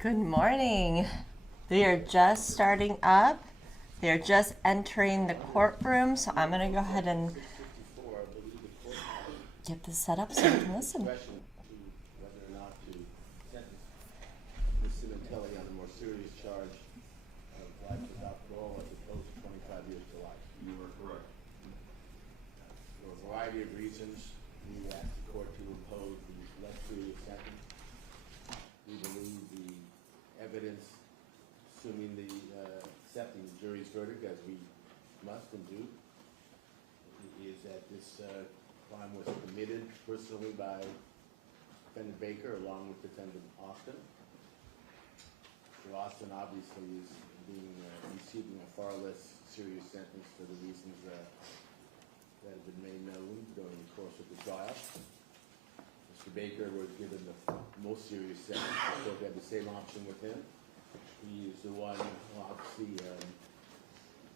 Good morning. They are just starting up. They're just entering the courtroom, so I'm going to go ahead and get this set up so you can listen. Whether or not to sentence Ms. Sementilli on a more serious charge of life without parole as opposed to 25 years to life. You are correct. For a variety of reasons, we asked the court to impose the less serious sentence. We believe the evidence, assuming accepting the jury's verdict, as we must and do, is that this crime was committed personally by defendant Baker along with defendant Austin. So Austin obviously is receiving a far less serious sentence for the reasons that have been made known during the course of the trial. Mr. Baker was given the most serious sentence. The court had the same option with him. He is the one who obviously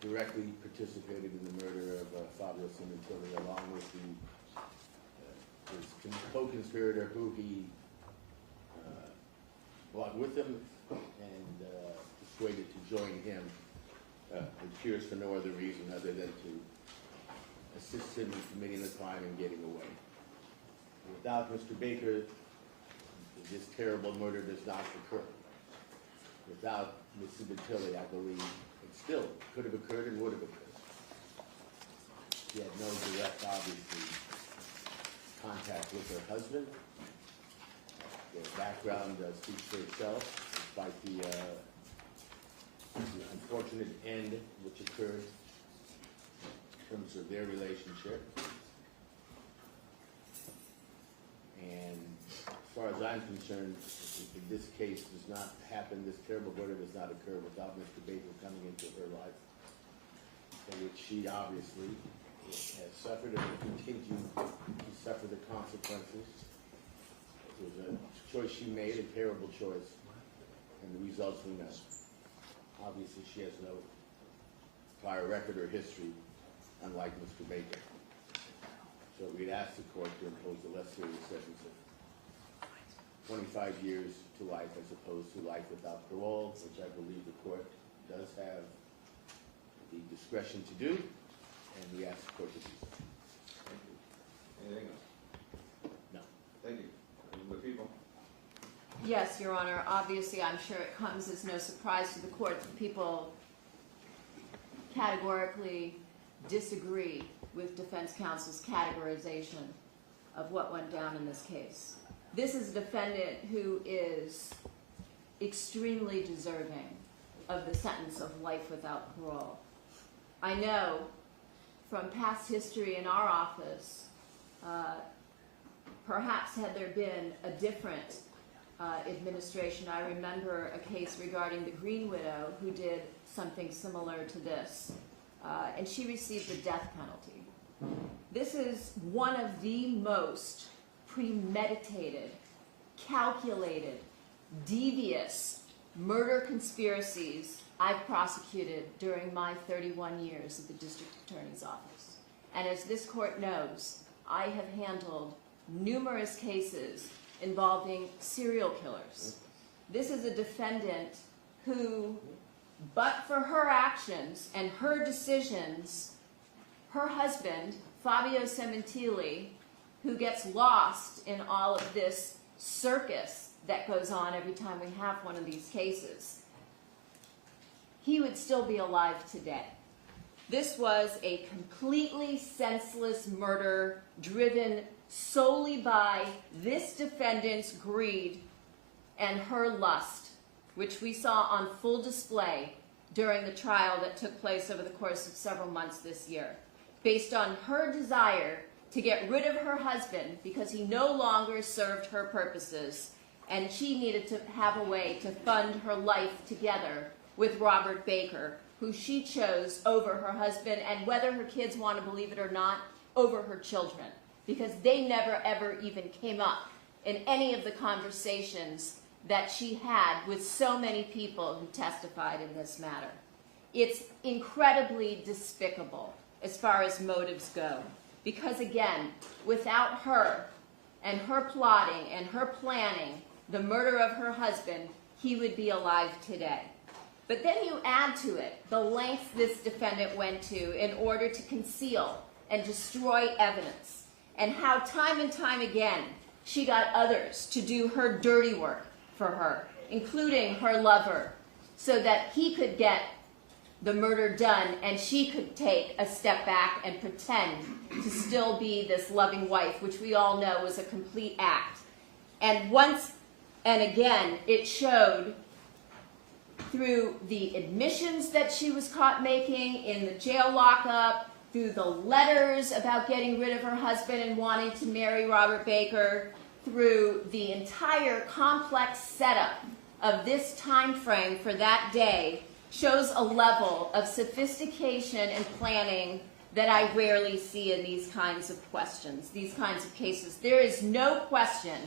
directly participated in the murder of Fabio Sementilli along with his co-conspirator who he brought with him and persuaded to join him. It appears for no other reason other than to assist him in committing the crime and getting away. Without Mr. Baker, this terrible murder does not occur. Without Ms. Sementilli, I believe it still could have occurred and would have occurred. She had no direct, obviously, contact with her husband. Their background speaks for itself, despite the unfortunate end which occurred in terms of their relationship. And as far as I'm concerned, this case does not happen, this terrible murder does not occur without Mr. Baker coming into her life, for which she obviously has suffered and will continue to suffer the consequences. It was a choice she made, a terrible choice, and the results we know. Obviously, she has no prior record or history, unlike Mr. Baker. So we'd ask the court to impose a less serious sentence of 25 years to life as opposed to life without parole, which I believe the court does have the discretion to do, and we ask the court to do so. Thank you. Anything else? No. Thank you. The people? Yes, Your Honor. Obviously, I'm sure it comes as no surprise to the court that people categorically disagree with defense counsel's categorization of what went down in this case. This is a defendant who is extremely deserving of the sentence of life without parole. I know from past history in our office, perhaps had there been a different administration, I remember a case regarding the Green Widow who did something similar to this, and she received the death penalty. This is one of the most premeditated, calculated, devious murder conspiracies I've prosecuted during my 31 years at the district attorney's office. And as this court knows, I have handled numerous cases involving serial killers. This is a defendant who, but for her actions and her decisions, her husband, Fabio Sementilli, who gets lost in all of this circus that goes on every time we have one of these cases, he would still be alive today. This was a completely senseless murder driven solely by this defendant's greed and her lust, which we saw on full display during the trial that took place over the course of several months this year, based on her desire to get rid of her husband because he no longer served her purposes, and she needed to have a way to fund her life together with Robert Baker, who she chose over her husband, and whether her kids want to believe it or not, over her children, because they never ever even came up in any of the conversations that she had with so many people who testified in this matter. It's incredibly despicable as far as motives go, because again, without her and her plotting and her planning the murder of her husband, he would be alive today. But then you add to it the lengths this defendant went to in order to conceal and destroy evidence, and how time and time again she got others to do her dirty work for her, including her lover, so that he could get the murder done and she could take a step back and pretend to still be this loving wife, which we all know was a complete act. And once and again, it showed through the admissions that she was caught making in the jail lockup, through the letters about getting rid of her husband and wanting to marry Robert Baker, through the entire complex setup of this time frame for that day, shows a level of sophistication and planning that I rarely see in these kinds of questions, these kinds of cases. There is no question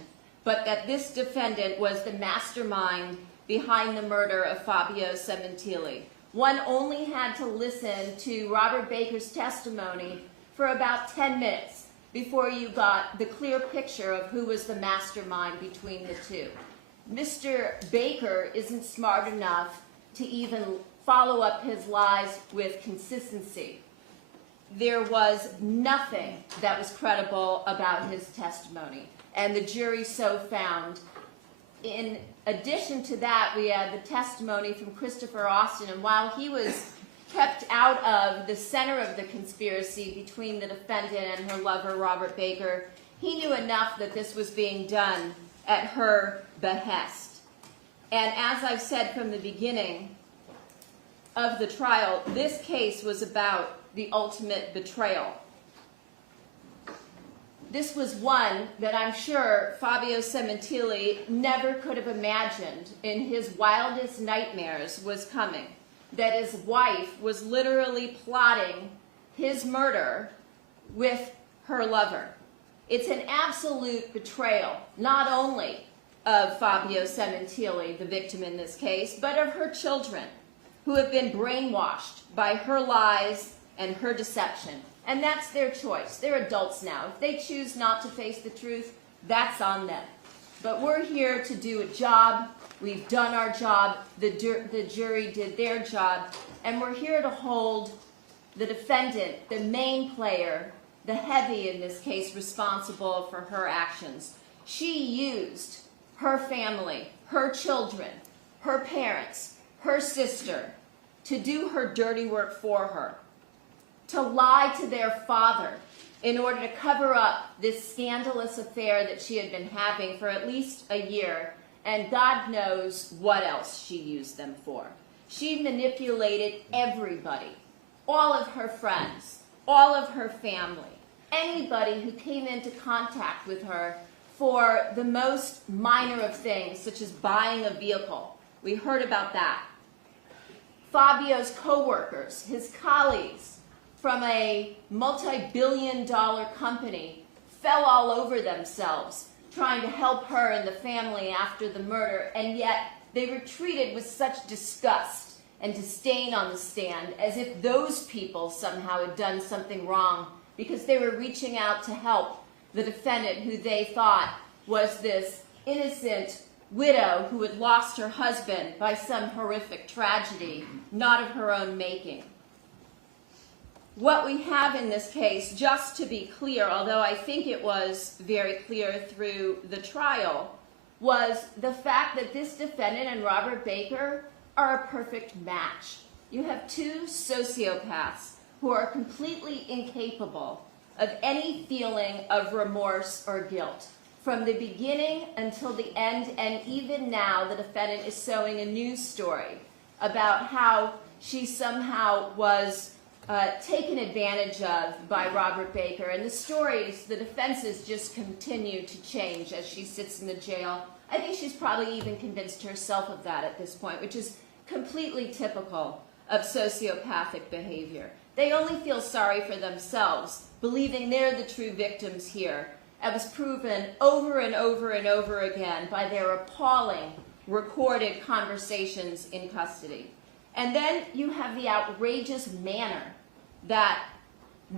but that this defendant was the mastermind behind the murder of Fabio Sementilli. One only had to listen to Robert Baker's testimony for about 10 minutes before you got the clear picture of who was the mastermind between the two. Mr. Baker isn't smart enough to even follow up his lies with consistency. There was nothing that was credible about his testimony, and the jury so found. In addition to that, we had the testimony from Christopher Austin, and while he was kept out of the center of the conspiracy between the defendant and her lover, Robert Baker, he knew enough that this was being done at her behest. And as I've said from the beginning of the trial, this case was about the ultimate betrayal. This was one that I'm sure Fabio Sementilli never could have imagined in his wildest nightmares was coming. That his wife was literally plotting his murder with her lover. It's an absolute betrayal, not only of Fabio Sementilli, the victim in this case, but of her children, who have been brainwashed by her lies and her deception. And that's their choice. They're adults now. If they choose not to face the truth, that's on them. But we're here to do a job. We've done our job. The jury did their job. And we're here to hold the defendant, the main player, the heavy in this case, responsible for her actions. She used her family, her children, her parents, her sister, to do her dirty work for her, to lie to their father in order to cover up this scandalous affair that she had been having for at least a year, and God knows what else she used them for. She manipulated everybody, all of her friends, all of her family, anybody who came into contact with her for the most minor of things, such as buying a vehicle. We heard about that. Fabio's co-workers, his colleagues from a multi-billion-dollar company fell all over themselves trying to help her and the family after the murder, and yet they were treated with such disgust and disdain on the stand, as if those people somehow had done something wrong because they were reaching out to help the defendant, who they thought was this innocent widow who had lost her husband by some horrific tragedy, not of her own making. What we have in this case, just to be clear, although I think it was very clear through the trial, was the fact that this defendant and Robert Baker are a perfect match. You have two sociopaths who are completely incapable of any feeling of remorse or guilt. From the beginning until the end, and even now, the defendant is sewing a news story about how she somehow was taken advantage of by Robert Baker. And the stories, the defenses just continue to change as she sits in the jail. I think she's probably even convinced herself of that at this point, which is completely typical of sociopathic behavior. They only feel sorry for themselves, believing they're the true victims here. It was proven over and over and over again by their appalling recorded conversations in custody. And then you have the outrageous manner that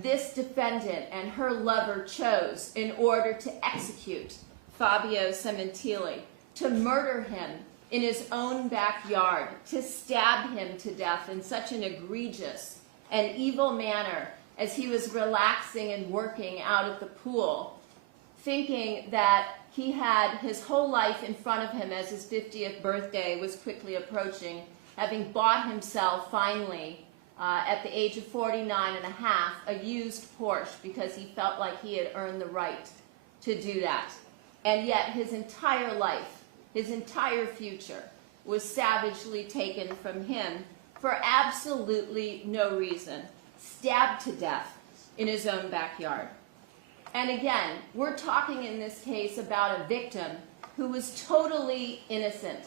this defendant and her lover chose in order to execute Fabio Sementilli, to murder him in his own backyard to stab him to death in such an egregious and evil manner as he was relaxing and working out at the pool, thinking that he had his whole life in front of him as his 50th birthday was quickly approaching, having bought himself finally at the age of 49 and a half a used Porsche because he felt like he had earned the right to do that. And yet his entire life, his entire future was savagely taken from him for absolutely no reason, stabbed to death in his own backyard. And again, we're talking in this case about a victim who was totally innocent,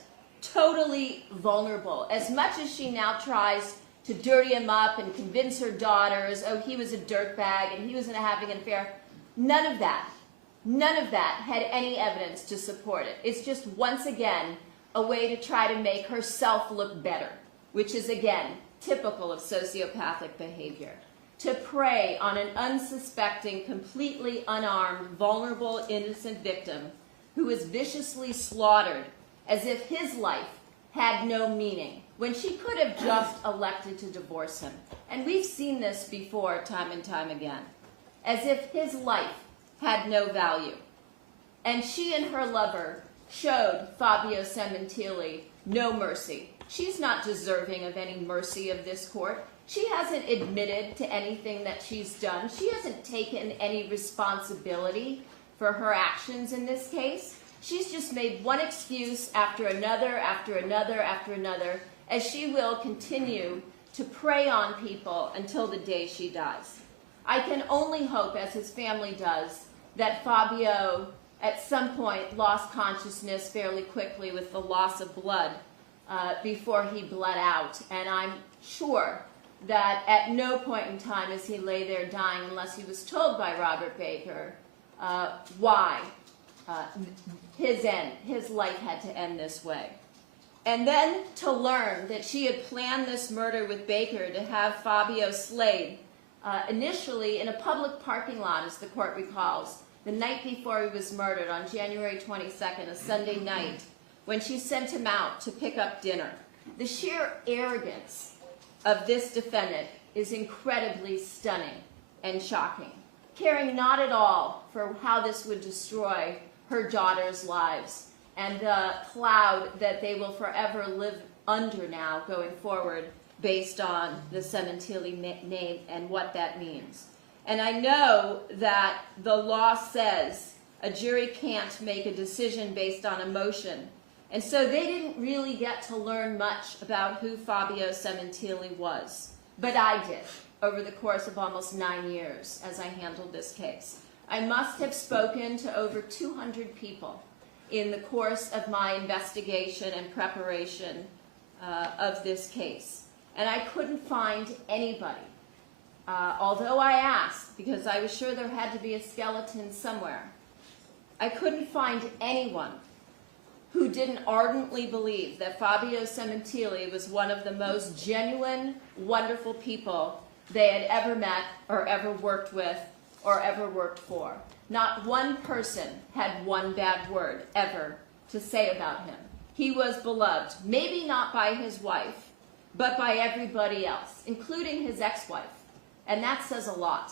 totally vulnerable. As much as she now tries to dirty him up and convince her daughters, oh, he was a dirtbag and he was having an affair, none of that had any evidence to support it. It's just, once again, a way to try to make herself look better, which is, again, typical of sociopathic behavior. To prey on an unsuspecting, completely unarmed, vulnerable, innocent victim who is viciously slaughtered as if his life had no meaning, when she could have just elected to divorce him. And we've seen this before, time and time again. As if his life had no value. And she and her lover showed Fabio Sementilli no mercy. She's not deserving of any mercy of this court. She hasn't admitted to anything that she's done. She hasn't taken any responsibility for her actions in this case. She's just made one excuse after another, after another, after another, as she will continue to prey on people until the day she dies. I can only hope, as his family does, that Fabio at some point lost consciousness fairly quickly with the loss of blood before he bled out. And I'm sure that at no point in time as he lay there dying, unless he was told by Robert Baker why his life had to end this way. And then to learn that she had planned this murder with Baker to have Fabio slayed initially in a public parking lot, as the court recalls, the night before he was murdered on January 22nd, a Sunday night, when she sent him out to pick up dinner. The sheer arrogance of this defendant is incredibly stunning and shocking, caring not at all for how this would destroy her daughters' lives and the cloud that they will forever live under now going forward based on the Sementilli name and what that means. And I know that the law says a jury can't make a decision based on emotion. And so they didn't really get to learn much about who Fabio Sementilli was. But I did over the course of almost 9 years as I handled this case. I must have spoken to over 200 people in the course of my investigation and preparation of this case. And I couldn't find anybody, although I asked, because I was sure there had to be a skeleton somewhere. I couldn't find anyone who didn't ardently believe that Fabio Sementilli was one of the most genuine, wonderful people they had ever met or ever worked with or ever worked for. Not one person had one bad word ever to say about him. He was beloved, maybe not by his wife, but by everybody else, including his ex-wife. And that says a lot.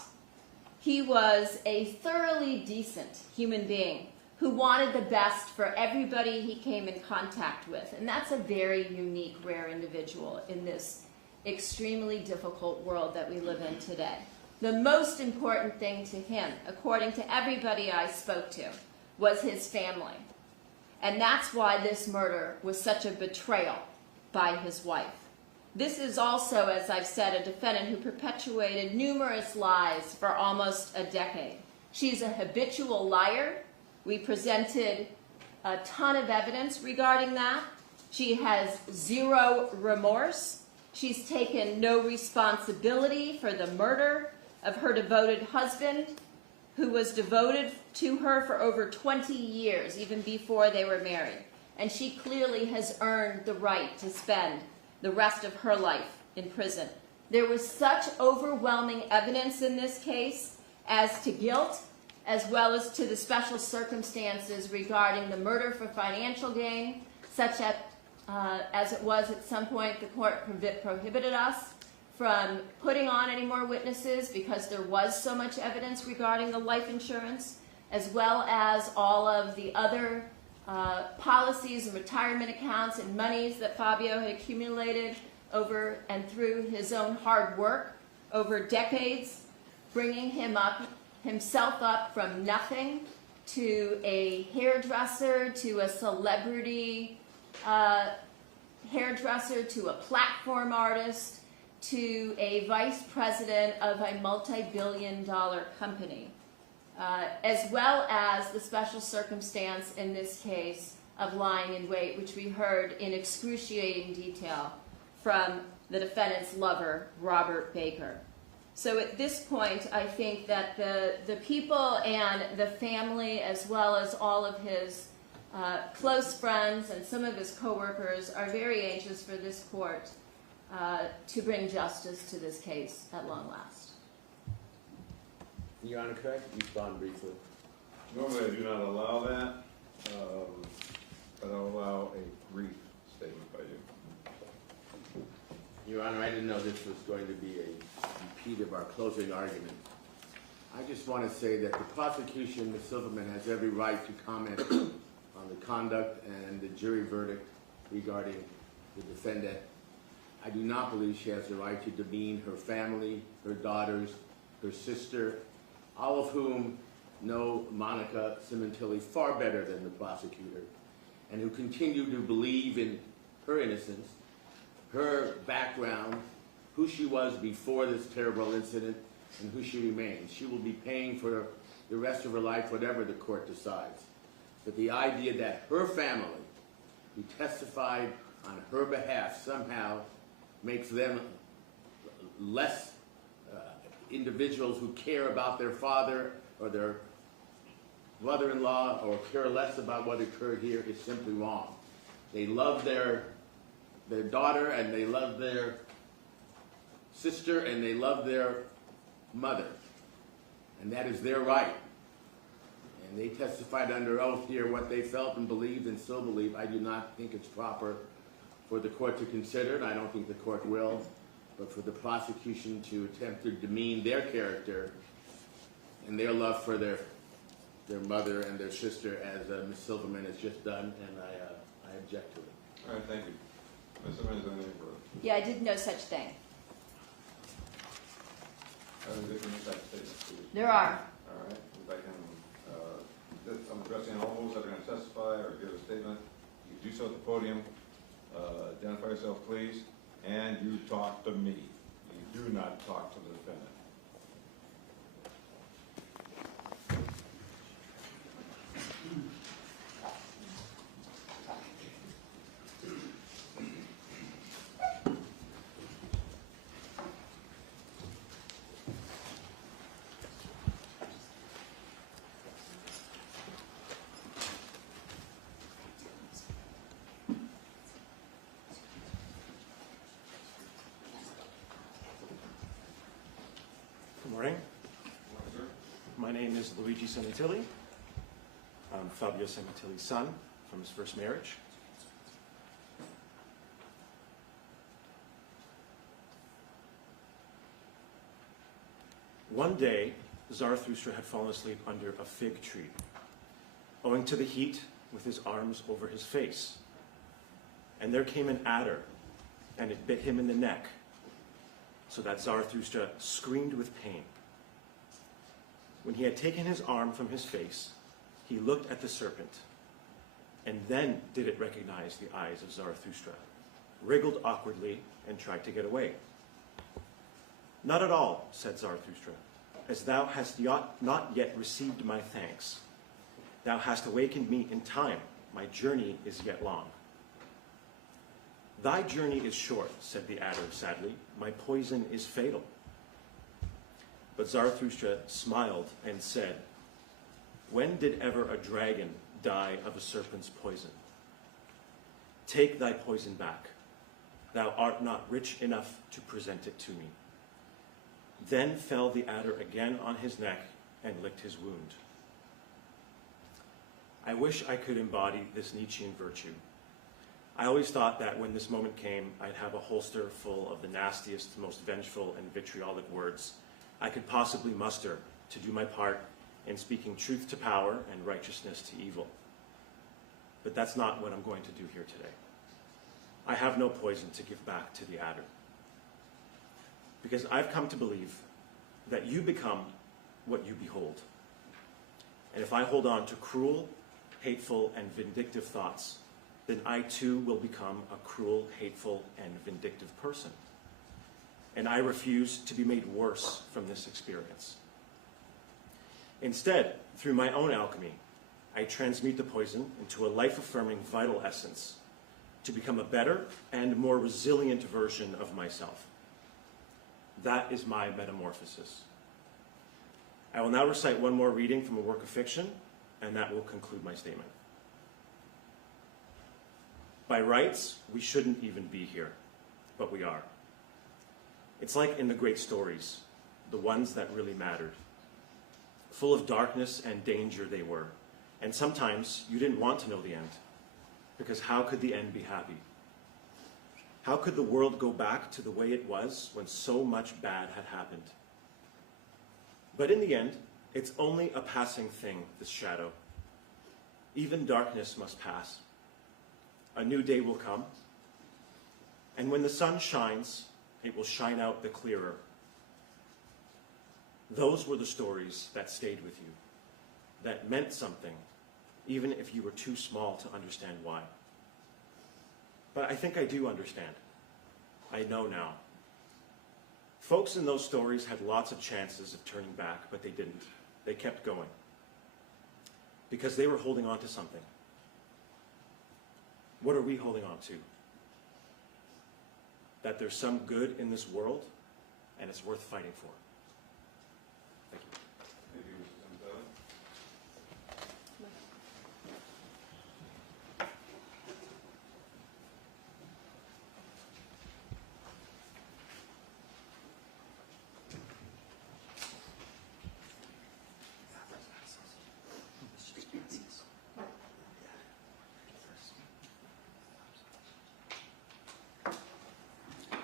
He was a thoroughly decent human being who wanted the best for everybody he came in contact with. And that's a very unique, rare individual in this extremely difficult world that we live in today. The most important thing to him, according to everybody I spoke to, was his family. And that's why this murder was such a betrayal by his wife. This is also, as I've said, a defendant who perpetuated numerous lies for almost a decade. She's a habitual liar. We presented a ton of evidence regarding that. She has zero remorse. She's taken no responsibility for the murder of her devoted husband, who was devoted to her for over 20 years, even before they were married. And she clearly has earned the right to spend the rest of her life in prison. There was such overwhelming evidence in this case as to guilt, as well as to the special circumstances regarding the murder for financial gain, such as it was at some point, the court prohibited us from putting on any more witnesses because there was so much evidence regarding the life insurance, as well as all of the other policies and retirement accounts and monies that Fabio had accumulated over and through his own hard work over decades, bringing himself up from nothing to a hairdresser, to a celebrity hairdresser, to a platform artist, to a vice president of a multi-billion-dollar company, as well as the special circumstance in this case of lying in wait, which we heard in excruciating detail from the defendant's lover, Robert Baker. So at this point, I think that the people and the family, as well as all of his close friends and some of his coworkers, are very anxious for this court to bring justice to this case at long last. Your Honor, could I respond briefly? Normally I do not allow that, but I'll allow a brief statement by you. Your Honor, I didn't know this was going to be a repeat of our closing argument. I just want to say that the prosecution, Ms. Silverman, has every right to comment on the conduct and the jury verdict regarding the defendant. I do not believe she has the right to demean her family, her daughters, her sister, all of whom know Monica Sementilli far better than the prosecutor, and who continue to believe in her innocence, her background, who she was before this terrible incident, and who she remains. She will be paying for the rest of her life whatever the court decides. But the idea that her family, who testified on her behalf, somehow makes them less individuals who care about their father or their mother-in-law or care less about what occurred here is simply wrong. They love their daughter, and they love their sister, and they love their mother. And that is their right. And they testified under oath here what they felt and believed and still believe. I do not think it's proper for the court to consider, and I don't think the court will, but for the prosecution to attempt to demean their character and their love for their mother and their sister, as Ms. Silverman has just done, and I object to it. All right, thank you. Ms. Simmons, anything further? Yeah, I did no such thing. Different type statements, please. There are. All right, if I can, I'm addressing all those that are going to testify or give a statement. You do so at the podium. Identify yourself, please, and you talk to me. You do not talk to the defendant. Good morning. My name is Luigi Sementilli. I'm Fabio Sementilli's son from his first marriage. One day, Zarathustra had fallen asleep under a fig tree, owing to the heat, with his arms over his face. And there came an adder, and it bit him in the neck, so that Zarathustra screamed with pain. When he had taken his arm from his face, he looked at the serpent, and then did it recognize the eyes of Zarathustra, wriggled awkwardly, and tried to get away. "Not at all," said Zarathustra, "as thou hast not yet received my thanks. Thou hast awakened me in time. My journey is yet long." "Thy journey is short," said the adder sadly. "My poison is fatal." But Zarathustra smiled and said, "When did ever a dragon die of a serpent's poison? Take thy poison back. Thou art not rich enough to present it to me." Then fell the adder again on his neck and licked his wound. I wish I could embody this Nietzschean virtue. I always thought that when this moment came, I'd have a holster full of the nastiest, most vengeful and vitriolic words I could possibly muster to do my part in speaking truth to power and righteousness to evil. But that's not what I'm going to do here today. I have no poison to give back to the adder. Because I've come to believe that you become what you behold. And if I hold on to cruel, hateful, and vindictive thoughts, then I too will become a cruel, hateful, and vindictive person. And I refuse to be made worse from this experience. Instead, through my own alchemy, I transmute the poison into a life-affirming vital essence to become a better and more resilient version of myself. That is my metamorphosis. I will now recite one more reading from a work of fiction, and that will conclude my statement. By rights, we shouldn't even be here, but we are. It's like in the great stories, the ones that really mattered. Full of darkness and danger they were, and sometimes you didn't want to know the end, because how could the end be happy? How could the world go back to the way it was when so much bad had happened? But in the end, it's only a passing thing, this shadow. Even darkness must pass. A new day will come, and when the sun shines, it will shine out the clearer. Those were the stories that stayed with you, that meant something, even if you were too small to understand why. But I think I do understand. I know now. Folks in those stories had lots of chances of turning back, but they didn't. They kept going. Because they were holding on to something. What are we holding on to? That there's some good in this world, and it's worth fighting for. Thank you. Thank you, Mr. Sementilli.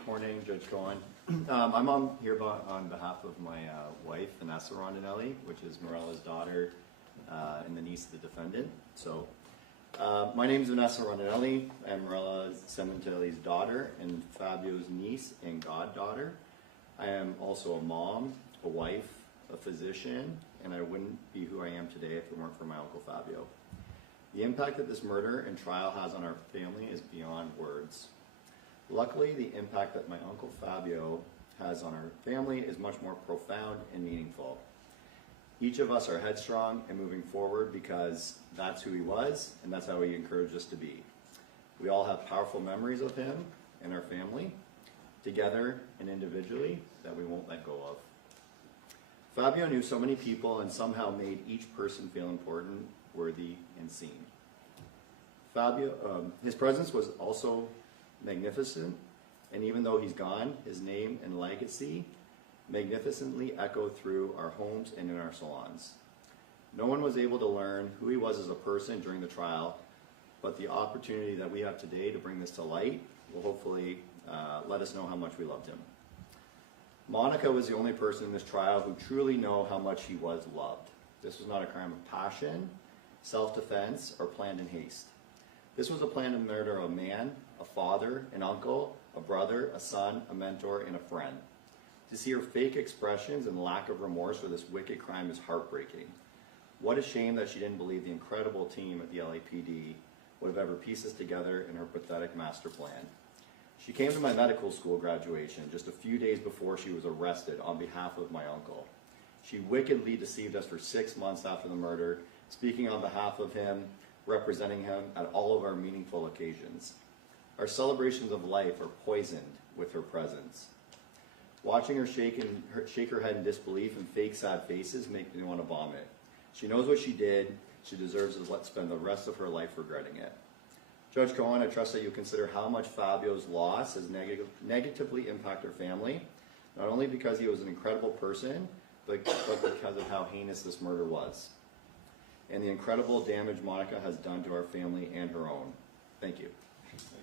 Morning, Judge Cohen. I'm on here on behalf of my wife, Vanessa Rondinelli, which is Morella's daughter and the niece of the defendant. So, my name is Vanessa Rondinelli. I'm Morella Sementilli's daughter and Fabio's niece and goddaughter. I am also a mom, a wife, a physician, and I wouldn't be who I am today if it weren't for my Uncle Fabio. The impact that this murder and trial has on our family is beyond words. Luckily, the impact that my Uncle Fabio has on our family is much more profound and meaningful. Each of us are headstrong and moving forward because that's who he was and that's how he encouraged us to be. We all have powerful memories of him and our family, together and individually, that we won't let go of. Fabio knew so many people and somehow made each person feel important, worthy, and seen. His presence was also magnificent, and even though he's gone, his name and legacy magnificently echo through our homes and in our salons. No one was able to learn who he was as a person during the trial, but the opportunity that we have today to bring this to light will hopefully let us know how much we loved him. Monica was the only person in this trial who truly know how much he was loved. This was not a crime of passion, self-defense, or planned in haste. This was a planned murder of a man, a father, an uncle, a brother, a son, a mentor, and a friend. To see her fake expressions and lack of remorse for this wicked crime is heartbreaking. What a shame that she didn't believe the incredible team at the LAPD would have ever pieced this together in her pathetic master plan. She came to my medical school graduation just a few days before she was arrested on behalf of my uncle. She wickedly deceived us for 6 months after the murder, speaking on behalf of him, representing him at all of our meaningful occasions. Our celebrations of life are poisoned with her presence. Watching her shake her head in disbelief and fake sad faces make me want to vomit. She knows what she did. She deserves to spend the rest of her life regretting it. Judge Cohen, I trust that you consider how much Fabio's loss has negatively impacted her family, not only because he was an incredible person, but because of how heinous this murder was, and the incredible damage Monica has done to our family and her own. Thank you. Thank you, sir.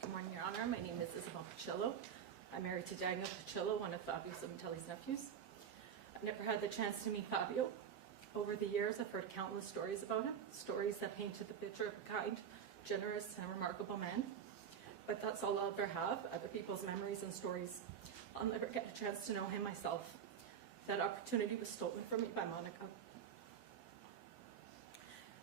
Good morning, Your Honor. My name is Isabel Pacillo. I'm married to Daniel Pacillo, one of Fabio Sementilli's nephews. I've never had the chance to meet Fabio. Over the years, I've heard countless stories about him, stories that painted the picture of a kind, generous, and remarkable man. But that's all I'll ever have, other people's memories and stories. I'll never get a chance to know him myself. That opportunity was stolen from me by Monica.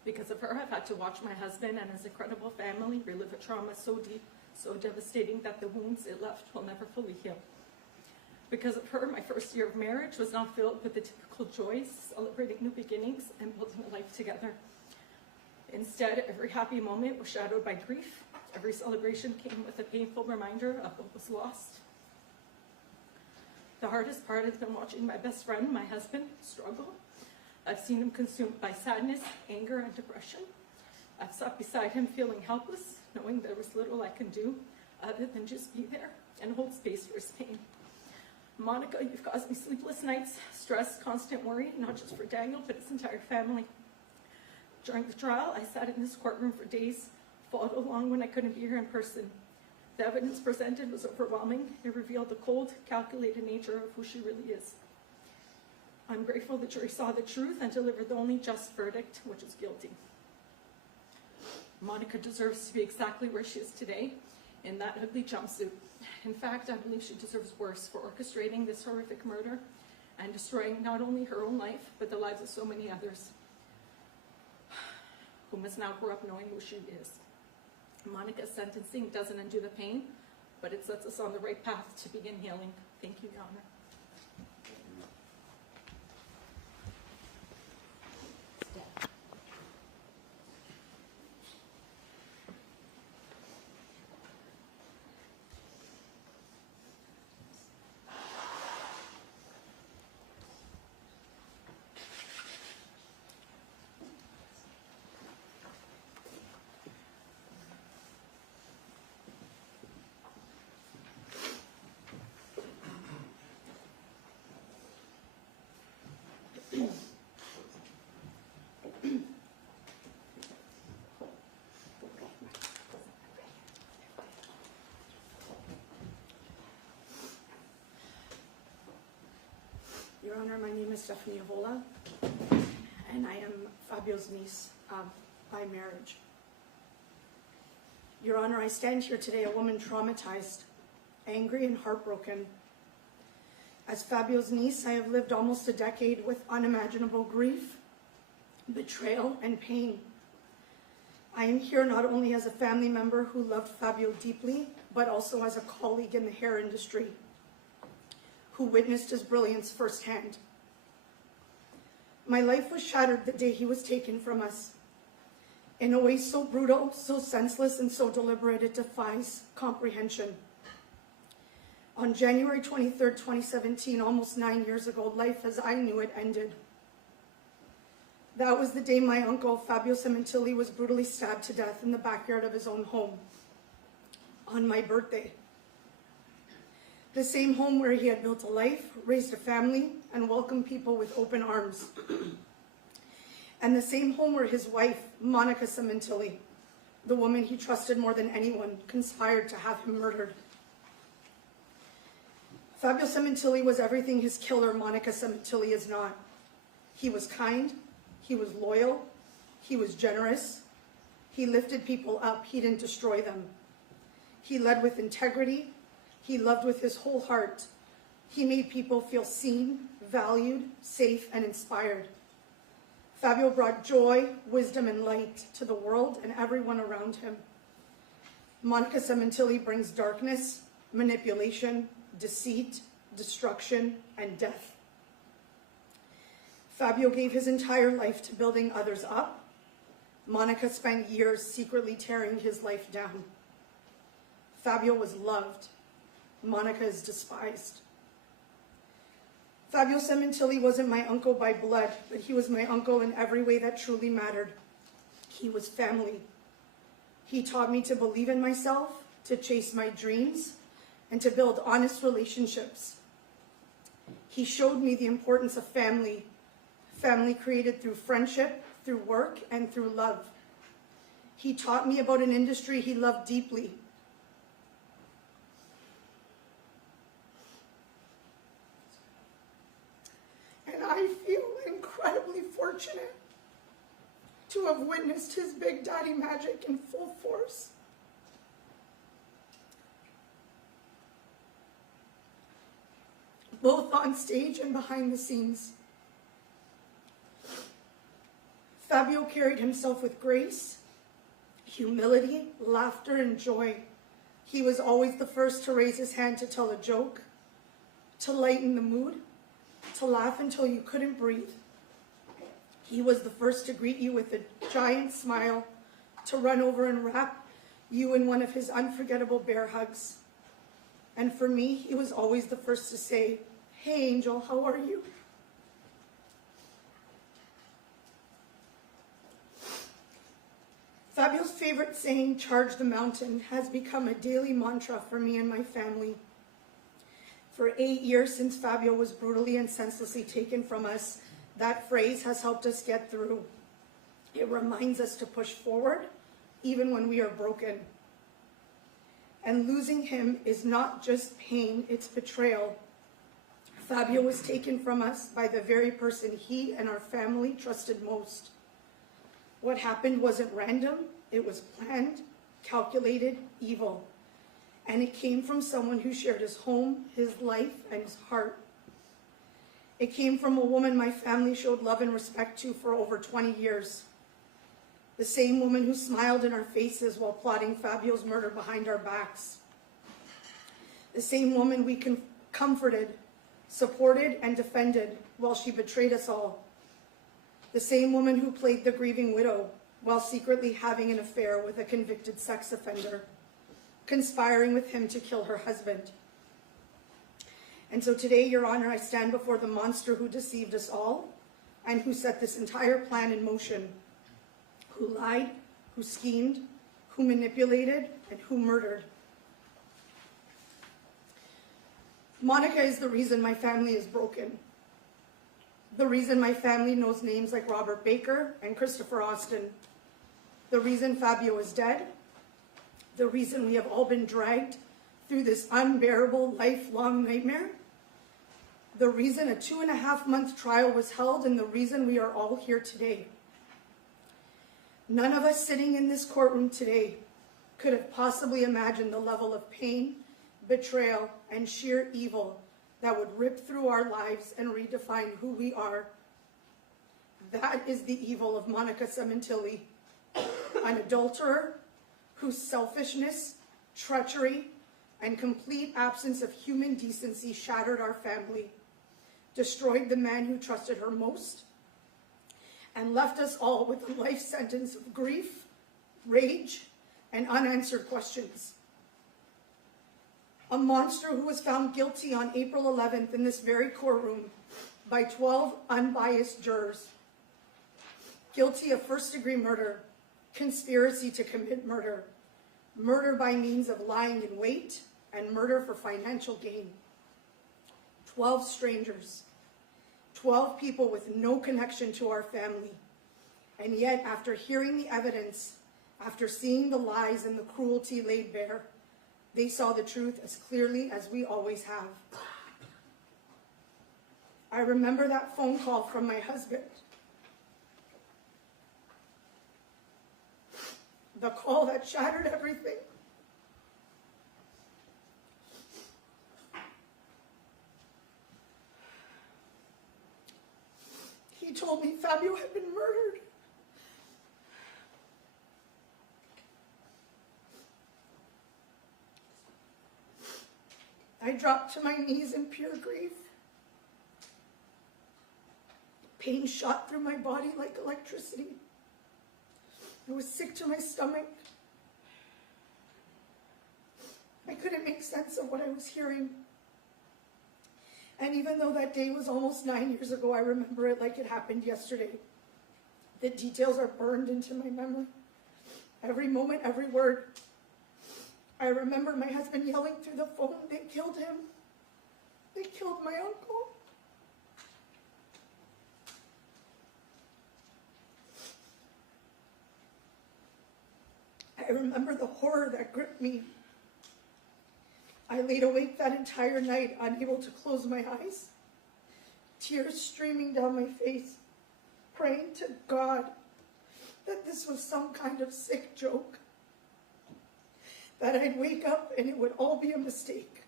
Because of her, I've had to watch my husband and his incredible family relive a trauma so deep, so devastating that the wounds it left will never fully heal. Because of her, my first year of marriage was not filled with the typical joys, celebrating new beginnings and building a life together. Instead, every happy moment was shadowed by grief. Every celebration came with a painful reminder of what was lost. The hardest part has been watching my best friend, my husband, struggle. I've seen him consumed by sadness, anger, and depression. I've sat beside him feeling helpless, knowing there was little I can do other than just be there and hold space for his pain. Monica, you've caused me sleepless nights, stress, constant worry, not just for Daniel, but his entire family. During the trial, I sat in this courtroom for days, followed along when I couldn't be here in person. The evidence presented was overwhelming. It revealed the cold, calculated nature of who she really is. I'm grateful the jury saw the truth and delivered the only just verdict, which is guilty. Monica deserves to be exactly where she is today, in that ugly jumpsuit. In fact, I believe she deserves worse for orchestrating this horrific murder and destroying not only her own life, but the lives of so many others who must now grow up knowing who she is. Monica's sentencing doesn't undo the pain, but it sets us on the right path to begin healing. Thank you, Your Honor. Your Honor, my name is Stephanie Avola, and I am Fabio's niece by marriage. Your Honor, I stand here today a woman traumatized, angry, and heartbroken. As Fabio's niece, I have lived almost a decade with unimaginable grief, betrayal, and pain. I am here not only as a family member who loved Fabio deeply, but also as a colleague in the hair industry who witnessed his brilliance firsthand. My life was shattered the day he was taken from us. In a way so brutal, so senseless, and so deliberate, it defies comprehension. On January 23rd, 2017, almost 9 years ago, life as I knew it ended. That was the day my uncle, Fabio Sementilli, was brutally stabbed to death in the backyard of his own home on my birthday. The same home where he had built a life, raised a family, and welcomed people with open arms. And the same home where his wife, Monica Sementilli, the woman he trusted more than anyone, conspired to have him murdered. Fabio Sementilli was everything his killer, Monica Sementilli, is not. He was kind, he was loyal, he was generous, he lifted people up, he didn't destroy them. He led with integrity, he loved with his whole heart. He made people feel seen, valued, safe, and inspired. Fabio brought joy, wisdom, and light to the world and everyone around him. Monica Sementilli brings darkness, manipulation, deceit, destruction, and death. Fabio gave his entire life to building others up. Monica spent years secretly tearing his life down. Fabio was loved. Monica is despised. Fabio Sementilli wasn't my uncle by blood, but he was my uncle in every way that truly mattered. He was family. He taught me to believe in myself, to chase my dreams, and to build honest relationships. He showed me the importance of family, family created through friendship, through work, and through love. He taught me about an industry he loved deeply. And I feel incredibly fortunate to have witnessed his Big Daddy magic in full force. Both on stage and behind the scenes. Fabio carried himself with grace, humility, laughter, and joy. He was always the first to raise his hand to tell a joke, to lighten the mood, to laugh until you couldn't breathe. He was the first to greet you with a giant smile, to run over and wrap you in one of his unforgettable bear hugs. And for me, he was always the first to say, "Hey, Angel, how are you?" Fabio's favorite saying, "Charge the mountain," has become a daily mantra for me and my family. For 8 years since Fabio was brutally and senselessly taken from us, that phrase has helped us get through. It reminds us to push forward, even when we are broken. And losing him is not just pain, it's betrayal. Fabio was taken from us by the very person he and our family trusted most. What happened wasn't random, it was planned, calculated, evil. And it came from someone who shared his home, his life, and his heart. It came from a woman my family showed love and respect to for over 20 years. The same woman who smiled in our faces while plotting Fabio's murder behind our backs. The same woman we comforted, supported, and defended while she betrayed us all. The same woman who played the grieving widow while secretly having an affair with a convicted sex offender, conspiring with him to kill her husband. And so today, Your Honor, I stand before the monster who deceived us all and who set this entire plan in motion, who lied, who schemed, who manipulated, and who murdered. Monica is the reason my family is broken. The reason my family knows names like Robert Baker and Christopher Austin. The reason Fabio is dead. The reason we have all been dragged through this unbearable, lifelong nightmare. The reason a 2.5-month trial was held, and the reason we are all here today. None of us sitting in this courtroom today could have possibly imagined the level of pain, betrayal, and sheer evil that would rip through our lives and redefine who we are. That is the evil of Monica Sementilli, an adulterer whose selfishness, treachery, and complete absence of human decency shattered our family, destroyed the man who trusted her most, and left us all with a life sentence of grief, rage, and unanswered questions. A monster who was found guilty on April 11th in this very courtroom by 12 unbiased jurors. Guilty of first-degree murder, conspiracy to commit murder, murder by means of lying in wait, and murder for financial gain. 12 strangers, 12 people with no connection to our family. And yet, after hearing the evidence, after seeing the lies and the cruelty laid bare, they saw the truth as clearly as we always have. I remember that phone call from my husband. The call that shattered everything. He told me Fabio had been murdered. I dropped to my knees in pure grief. Pain shot through my body like electricity. I was sick to my stomach. I couldn't make sense of what I was hearing. And even though that day was almost 9 years ago, I remember it like it happened yesterday. The details are burned into my memory. Every moment, every word. I remember my husband yelling through the phone, "They killed him. They killed my uncle." I remember the horror that gripped me. I laid awake that entire night, unable to close my eyes, tears streaming down my face, praying to God that this was some kind of sick joke, that I'd wake up and it would all be a mistake,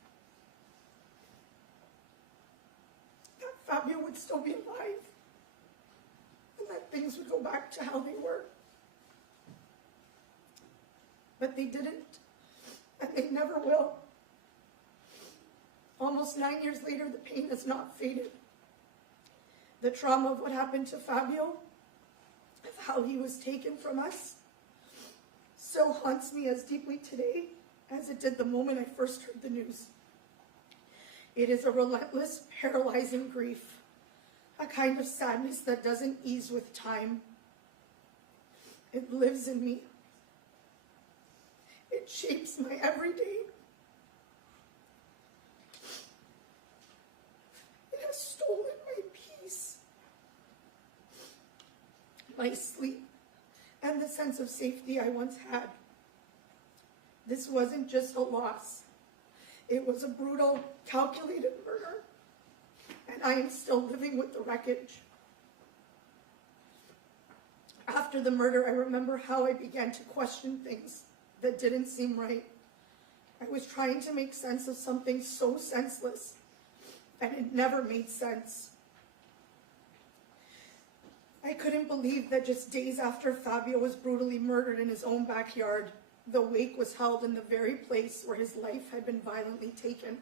that Fabio would still be alive, and that things would go back to how they were. But they didn't, and they never will. Almost 9 years later, the pain has not faded. The trauma of what happened to Fabio, of how he was taken from us, still haunts me as deeply today as it did the moment I first heard the news. It is a relentless, paralyzing grief, a kind of sadness that doesn't ease with time. It lives in me. It shapes my everyday. It has stolen my peace, my sleep, and the sense of safety I once had. This wasn't just a loss. It was a brutal, calculated murder, and I am still living with the wreckage. After the murder, I remember how I began to question things that didn't seem right. I was trying to make sense of something so senseless, and it never made sense. I couldn't believe that just days after Fabio was brutally murdered in his own backyard, the wake was held in the very place where his life had been violently taken,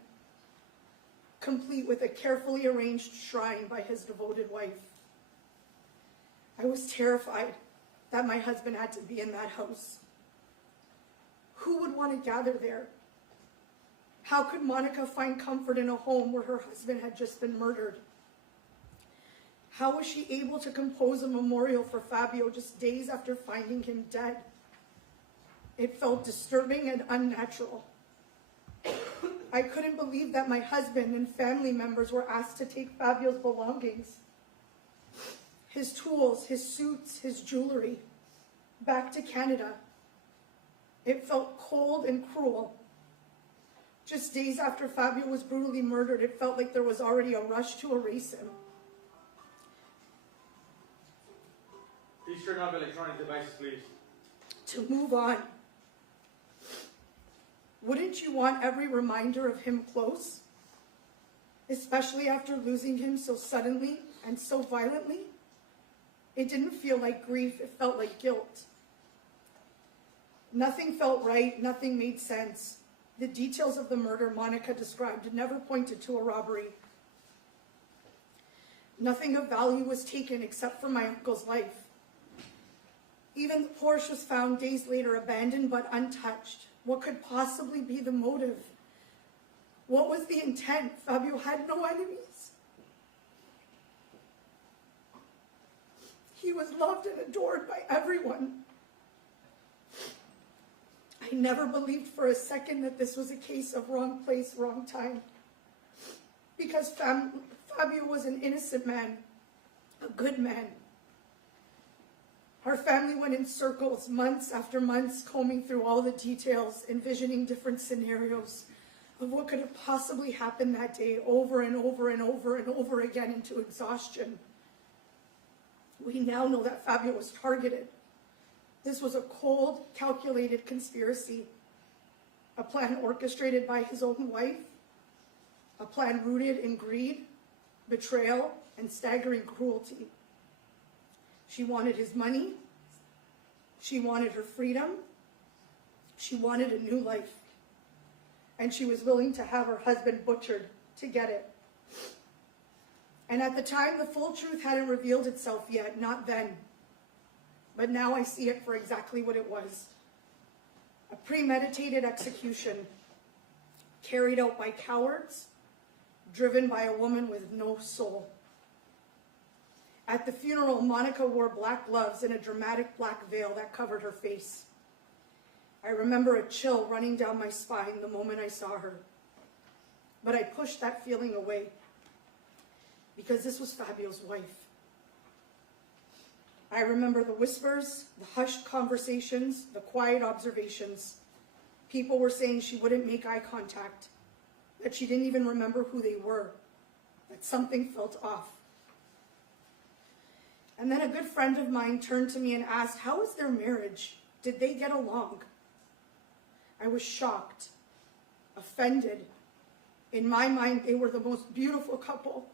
complete with a carefully arranged shrine by his devoted wife. I was terrified that my husband had to be in that house. Who would want to gather there? How could Monica find comfort in a home where her husband had just been murdered? How was she able to compose a memorial for Fabio just days after finding him dead? It felt disturbing and unnatural. I couldn't believe that my husband and family members were asked to take Fabio's belongings, his tools, his suits, his jewelry, back to Canada. It felt cold and cruel. Just days after Fabio was brutally murdered, it felt like there was already a rush to erase him. Please turn off electronic devices, please. To move on. Wouldn't you want every reminder of him close? Especially after losing him so suddenly and so violently? It didn't feel like grief, it felt like guilt. Nothing felt right, nothing made sense. The details of the murder Monica described never pointed to a robbery. Nothing of value was taken except for my uncle's life. Even the Porsche was found days later abandoned but untouched. What could possibly be the motive? What was the intent? Fabio had no enemies. He was loved and adored by everyone. I never believed for a second that this was a case of wrong place, wrong time. Because Fabio was an innocent man, a good man. Our family went in circles, months after months, combing through all the details, envisioning different scenarios of what could have possibly happened that day, over and over and over and over again into exhaustion. We now know that Fabio was targeted. This was a cold, calculated conspiracy, a plan orchestrated by his own wife, a plan rooted in greed, betrayal, and staggering cruelty. She wanted his money, she wanted her freedom, she wanted a new life, and she was willing to have her husband butchered to get it. And at the time, the full truth hadn't revealed itself yet, not then. But now I see it for exactly what it was. A premeditated execution carried out by cowards, driven by a woman with no soul. At the funeral, Monica wore black gloves and a dramatic black veil that covered her face. I remember a chill running down my spine the moment I saw her. But I pushed that feeling away because this was Fabio's wife. I remember the whispers, the hushed conversations, the quiet observations. People were saying she wouldn't make eye contact, that she didn't even remember who they were, that something felt off. And then a good friend of mine turned to me and asked, how was their marriage? Did they get along? I was shocked, offended. In my mind, they were the most beautiful couple,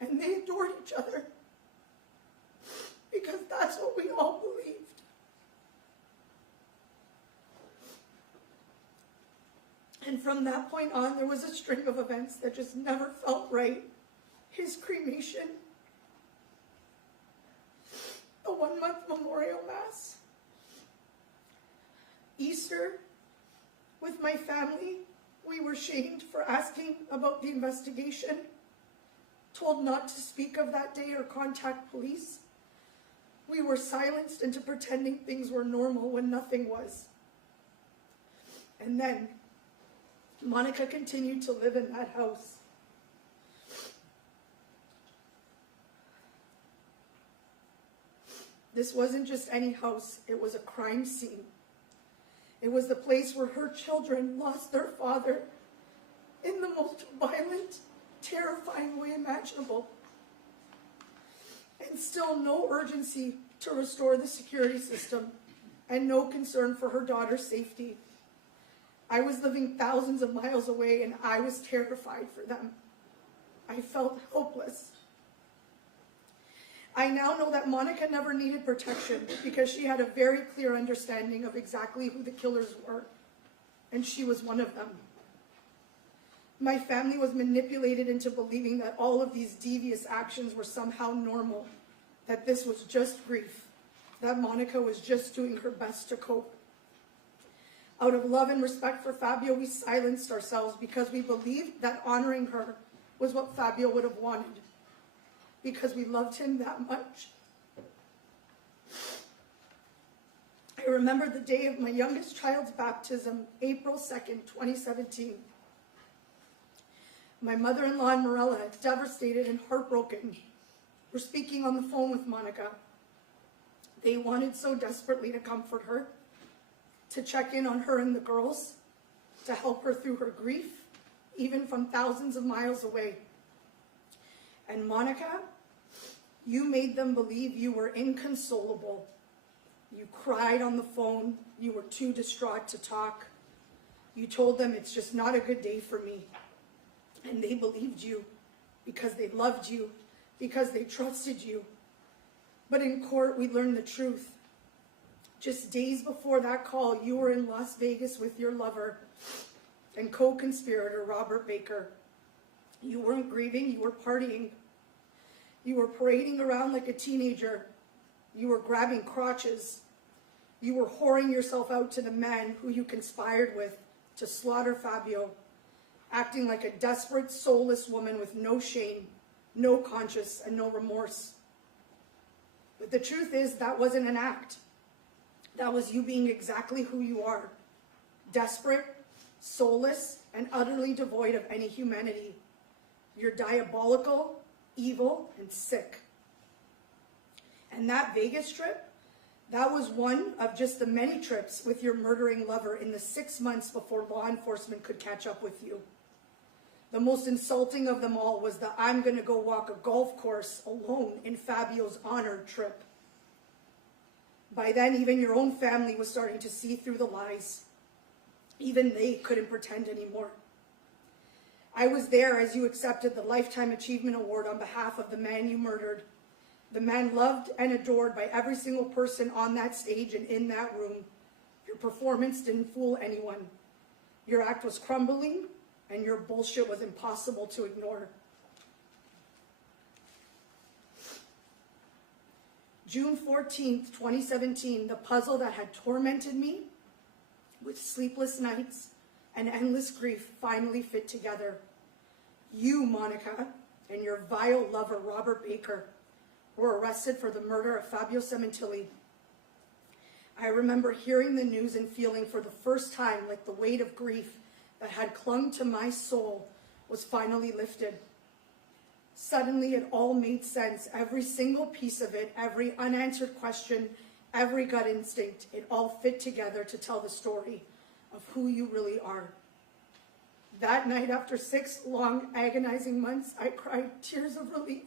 and they adored each other, because that's what we all believed. And from that point on, there was a string of events that just never felt right. His cremation, the 1-month memorial mass, Easter with my family. We were shamed for asking about the investigation, told not to speak of that day or contact police. We were silenced into pretending things were normal when nothing was. And then Monica continued to live in that house. This wasn't just any house, it was a crime scene. It was the place where her children lost their father in the most violent, terrifying way imaginable. And still no urgency to restore the security system and no concern for her daughter's safety. I was living thousands of miles away and I was terrified for them. I felt hopeless. I now know that Monica never needed protection because she had a very clear understanding of exactly who the killers were, and she was one of them. My family was manipulated into believing that all of these devious actions were somehow normal, that this was just grief, that Monica was just doing her best to cope. Out of love and respect for Fabio, we silenced ourselves because we believed that honoring her was what Fabio would have wanted, because we loved him that much. I remember the day of my youngest child's baptism, April 2nd, 2017. My mother-in-law and Morella, devastated and heartbroken, were speaking on the phone with Monica. They wanted so desperately to comfort her, to check in on her and the girls, to help her through her grief, even from thousands of miles away. And Monica, you made them believe you were inconsolable. You cried on the phone. You were too distraught to talk. You told them it's just not a good day for me. And they believed you because they loved you, because they trusted you. But in court, we learned the truth. Just days before that call, you were in Las Vegas with your lover and co-conspirator, Robert Baker. You weren't grieving, you were partying. You were parading around like a teenager. You were grabbing crotches. You were whoring yourself out to the man who you conspired with to slaughter Fabio, acting like a desperate, soulless woman with no shame, no conscience, and no remorse. But the truth is, that wasn't an act. That was you being exactly who you are. Desperate, soulless, and utterly devoid of any humanity. You're diabolical, evil, and sick. And that Vegas trip, that was one of just the many trips with your murdering lover in the 6 months before law enforcement could catch up with you. The most insulting of them all was the I'm gonna go walk a golf course alone in Fabio's honor trip. By then, even your own family was starting to see through the lies. Even they couldn't pretend anymore. I was there as you accepted the Lifetime Achievement Award on behalf of the man you murdered. The man loved and adored by every single person on that stage and in that room. Your performance didn't fool anyone. Your act was crumbling, and your bullshit was impossible to ignore. June 14th, 2017, the puzzle that had tormented me with sleepless nights and endless grief finally fit together. You, Monica, and your vile lover, Robert Baker, were arrested for the murder of Fabio Sementilli. I remember hearing the news and feeling for the first time like the weight of grief that had clung to my soul was finally lifted. Suddenly it all made sense, every single piece of it, every unanswered question, every gut instinct, it all fit together to tell the story of who you really are. That night, after 6 long, agonizing months, I cried tears of relief.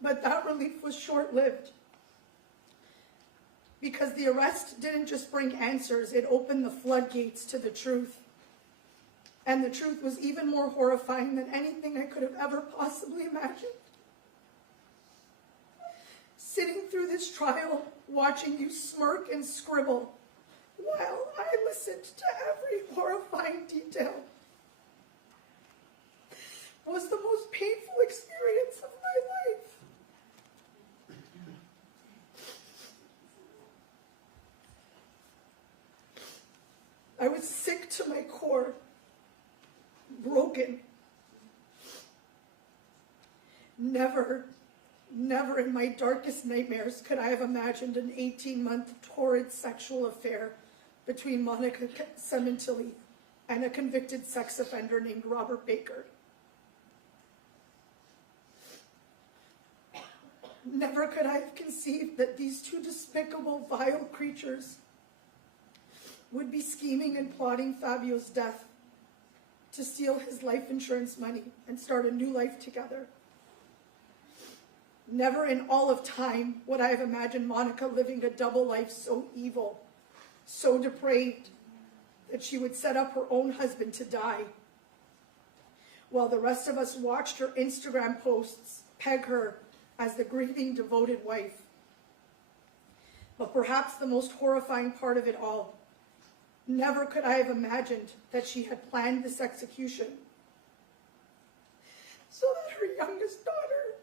But that relief was short-lived, because the arrest didn't just bring answers, it opened the floodgates to the truth. And the truth was even more horrifying than anything I could have ever possibly imagined. Sitting through this trial, watching you smirk and scribble, while I listened to every horrifying detail, was the most painful experience of my life. I was sick to my core, broken. Never in my darkest nightmares could I have imagined an 18-month torrid sexual affair between Monica Sementilli and a convicted sex offender named Robert Baker. Never could I have conceived that these two despicable, vile creatures would be scheming and plotting Fabio's death to steal his life insurance money and start a new life together. Never in all of time would I have imagined Monica living a double life so evil, so depraved, that she would set up her own husband to die, while the rest of us watched her Instagram posts peg her as the grieving, devoted wife. But perhaps the most horrifying part of it all, never could I have imagined that she had planned this execution so that her youngest daughter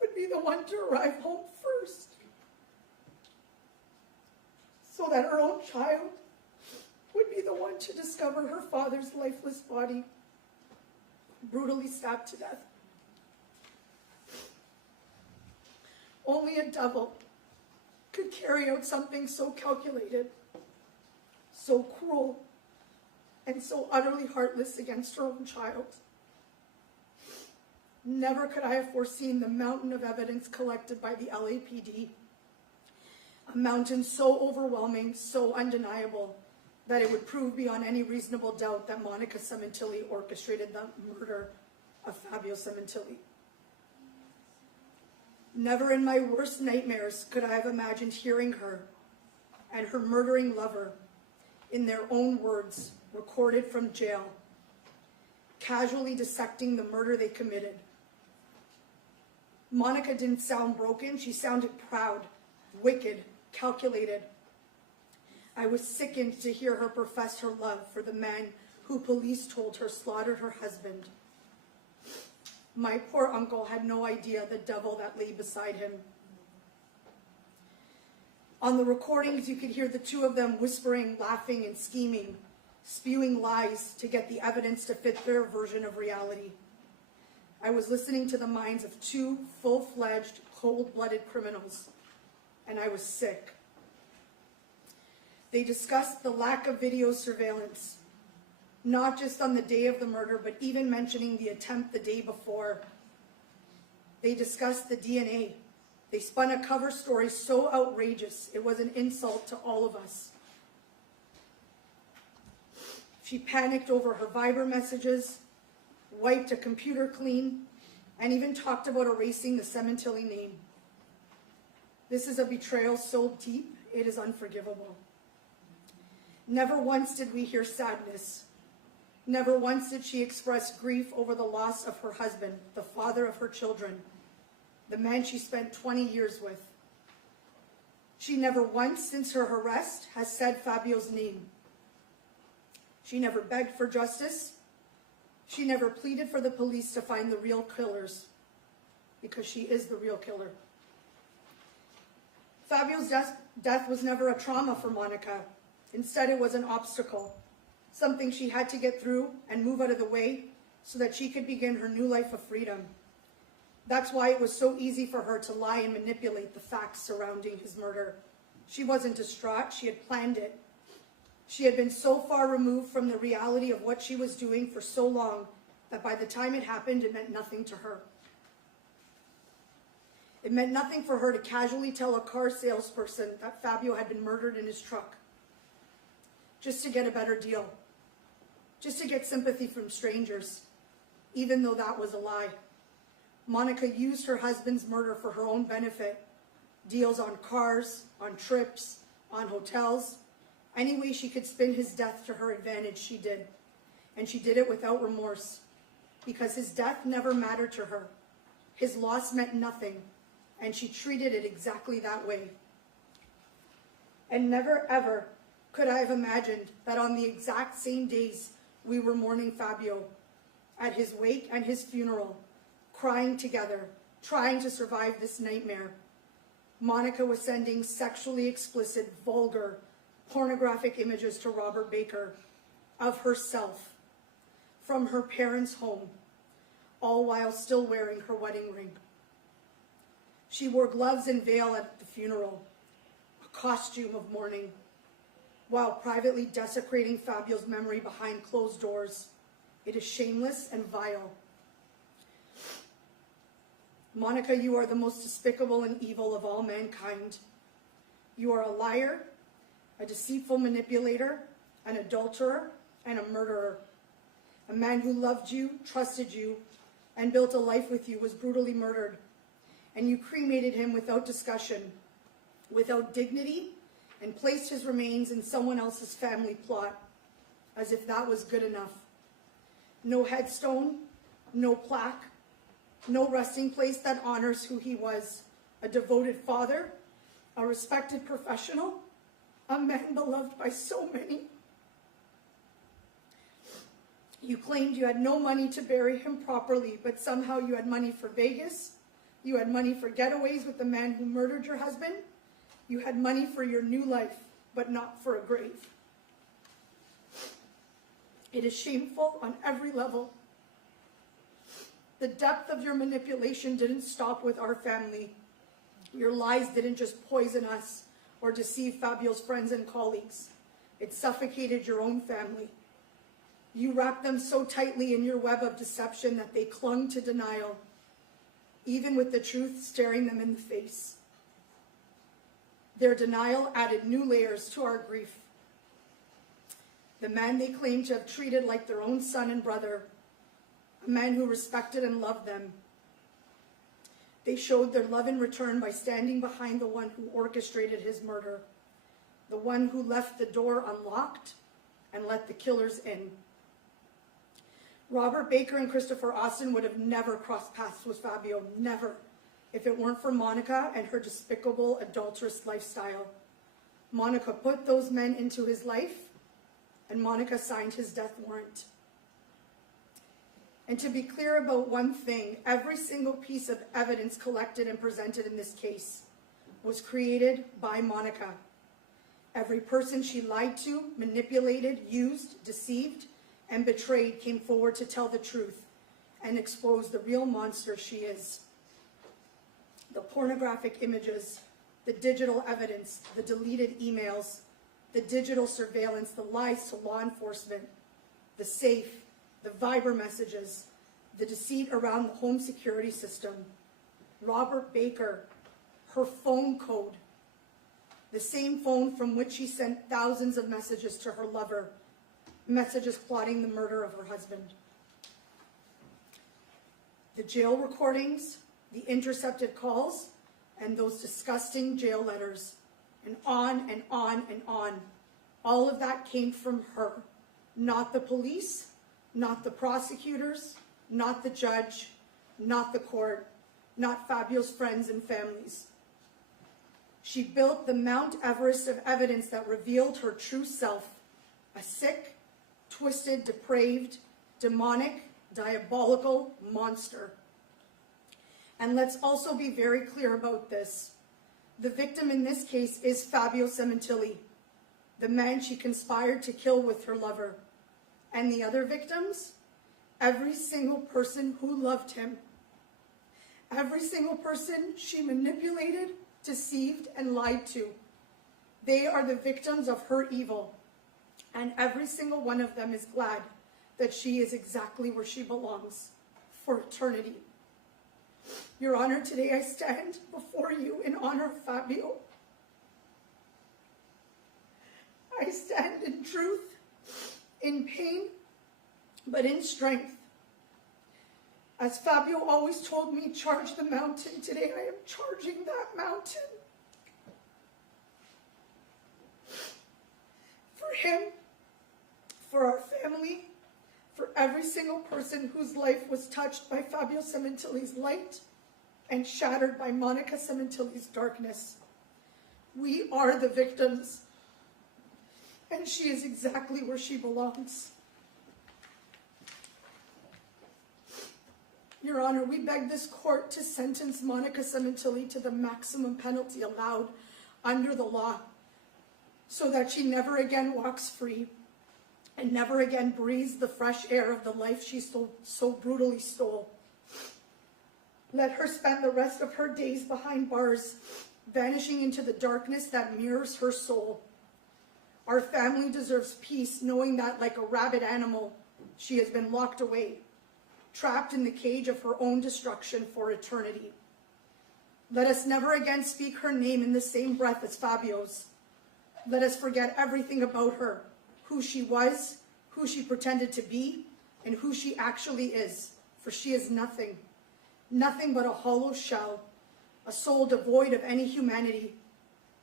would be the one to arrive home first, so that her own child would be the one to discover her father's lifeless body, brutally stabbed to death. Only a devil could carry out something so calculated, so cruel, and so utterly heartless against her own child. Never could I have foreseen the mountain of evidence collected by the LAPD, a mountain so overwhelming, so undeniable, that it would prove beyond any reasonable doubt that Monica Sementilli orchestrated the murder of Fabio Sementilli. Never in my worst nightmares could I have imagined hearing her and her murdering lover, in their own words, recorded from jail, casually dissecting the murder they committed. Monica didn't sound broken, she sounded proud, wicked, calculated. I was sickened to hear her profess her love for the man who police told her slaughtered her husband. My poor uncle had no idea the devil that lay beside him. On the recordings, you could hear the two of them whispering, laughing, and scheming, spewing lies to get the evidence to fit their version of reality. I was listening to the minds of two full-fledged, cold-blooded criminals, and I was sick. They discussed the lack of video surveillance, not just on the day of the murder, but even mentioning the attempt the day before. They discussed the DNA. They spun a cover story so outrageous, it was an insult to all of us. She panicked over her Viber messages, wiped a computer clean, and even talked about erasing the Sementilli name. This is a betrayal so deep, it is unforgivable. Never once did we hear sadness. Never once did she express grief over the loss of her husband, the father of her children, the man she spent 20 years with. She never once, since her arrest, has said Fabio's name. She never begged for justice. She never pleaded for the police to find the real killers, because she is the real killer. Fabio's death was never a trauma for Monica. Instead, it was an obstacle, something she had to get through and move out of the way so that she could begin her new life of freedom. That's why it was so easy for her to lie and manipulate the facts surrounding his murder. She wasn't distraught, she had planned it. She had been so far removed from the reality of what she was doing for so long that by the time it happened, it meant nothing to her. It meant nothing for her to casually tell a car salesperson that Fabio had been murdered in his truck, just to get a better deal, just to get sympathy from strangers, even though that was a lie. Monica used her husband's murder for her own benefit. Deals on cars, on trips, on hotels. Any way she could spin his death to her advantage, she did. And she did it without remorse, because his death never mattered to her. His loss meant nothing, and she treated it exactly that way. And never ever could I have imagined that on the exact same days we were mourning Fabio, at his wake and his funeral, crying together, trying to survive this nightmare, Monica was sending sexually explicit, vulgar, pornographic images to Robert Baker of herself from her parents' home, all while still wearing her wedding ring. She wore gloves and veil at the funeral, a costume of mourning, while privately desecrating Fabio's memory behind closed doors. It is shameless and vile. Monica, you are the most despicable and evil of all mankind. You are a liar, a deceitful manipulator, an adulterer, and a murderer. A man who loved you, trusted you, and built a life with you was brutally murdered. And you cremated him without discussion, without dignity, and placed his remains in someone else's family plot, as if that was good enough. No headstone, no plaque, no resting place that honors who he was, a devoted father, a respected professional, a man beloved by so many. You claimed you had no money to bury him properly, but somehow you had money for Vegas, you had money for getaways with the man who murdered your husband, you had money for your new life, but not for a grave. It is shameful on every level. The depth of your manipulation didn't stop with our family. Your lies didn't just poison us or deceive Fabio's friends and colleagues. It suffocated your own family. You wrapped them so tightly in your web of deception that they clung to denial, even with the truth staring them in the face. Their denial added new layers to our grief. The man they claimed to have treated like their own son and brother, a man who respected and loved them. They showed their love in return by standing behind the one who orchestrated his murder, the one who left the door unlocked and let the killers in. Robert Baker and Christopher Austin would have never crossed paths with Fabio, never, if it weren't for Monica and her despicable, adulterous lifestyle. Monica put those men into his life, and Monica signed his death warrant. And to be clear about one thing, every single piece of evidence collected and presented in this case was created by Monica. Every person she lied to, manipulated, used, deceived, and betrayed came forward to tell the truth and expose the real monster she is. The pornographic images, the digital evidence, the deleted emails, the digital surveillance, the lies to law enforcement, the safe, the Viber messages, the deceit around the home security system, Robert Baker, her phone code, the same phone from which she sent thousands of messages to her lover, messages plotting the murder of her husband. The jail recordings, the intercepted calls, and those disgusting jail letters, and on and on and on. All of that came from her, not the police, not the prosecutors, not the judge, not the court, not Fabio's friends and families. She built the Mount Everest of evidence that revealed her true self, a sick, twisted, depraved, demonic, diabolical monster. And let's also be very clear about this. The victim in this case is Fabio Sementilli, the man she conspired to kill with her lover. And the other victims? Every single person who loved him. every single person she manipulated, deceived, and lied to. They are the victims of her evil, and every single one of them is glad that she is exactly where she belongs for eternity. Your Honor, today I stand before you in honor of Fabio. I stand in truth, in pain, but in strength. As Fabio always told me, charge the mountain. Today I am charging that mountain. For him, for our family, for every single person whose life was touched by Fabio Sementilli's light and shattered by Monica Sementilli's darkness. We are the victims, and she is exactly where she belongs. Your Honor, we beg this court to sentence Monica Sementilli to the maximum penalty allowed under the law, so that she never again walks free and never again breathes the fresh air of the life she so brutally stole. Let her spend the rest of her days behind bars, vanishing into the darkness that mirrors her soul. Our family deserves peace, knowing that, like a rabid animal, she has been locked away, trapped in the cage of her own destruction for eternity. Let us never again speak her name in the same breath as Fabio's. Let us forget everything about her, who she was, who she pretended to be, and who she actually is, for she is nothing. Nothing but a hollow shell, a soul devoid of any humanity.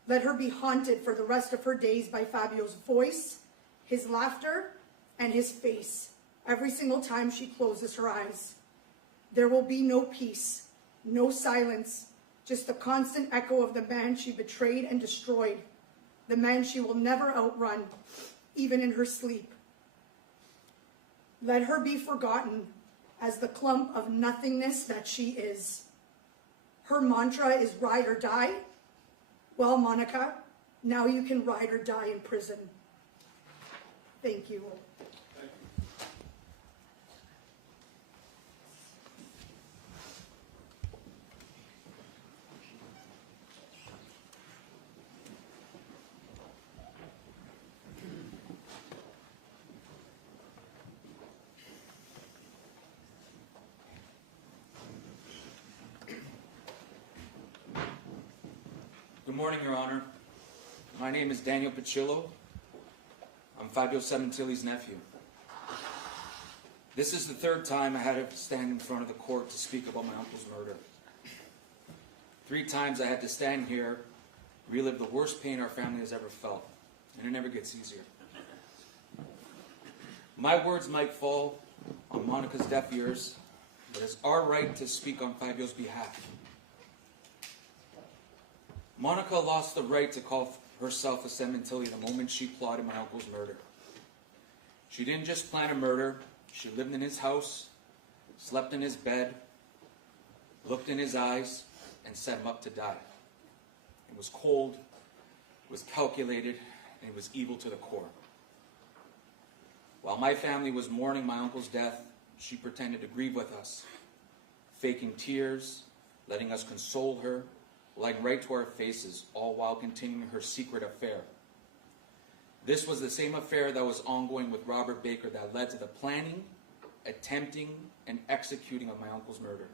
Let her be haunted for the rest of her days by Fabio's voice, his laughter, and his face, every single time she closes her eyes. There will be no peace, no silence, just the constant echo of the man she betrayed and destroyed, the man she will never outrun, even in her sleep. Let her be forgotten as the clump of nothingness that she is. Her mantra is ride or die. Well, Monica, now you can ride or die in prison. Thank you. Good morning, Your Honor. My name is Daniel Pacillo. I'm Fabio Sementilli's nephew. This is the third time I had to stand in front of the court to speak about my uncle's murder. 3 times I had to stand here, relive the worst pain our family has ever felt, and it never gets easier. My words might fall on Monica's deaf ears, but it's our right to speak on Fabio's behalf. Monica lost the right to call herself a Sementilli the moment she plotted my uncle's murder. She didn't just plan a murder, she lived in his house, slept in his bed, looked in his eyes, and set him up to die. It was cold, it was calculated, and it was evil to the core. While my family was mourning my uncle's death, she pretended to grieve with us, faking tears, letting us console her, lying right to our faces, all while continuing her secret affair. This was the same affair that was ongoing with Robert Baker that led to the planning, attempting, and executing of my uncle's murder.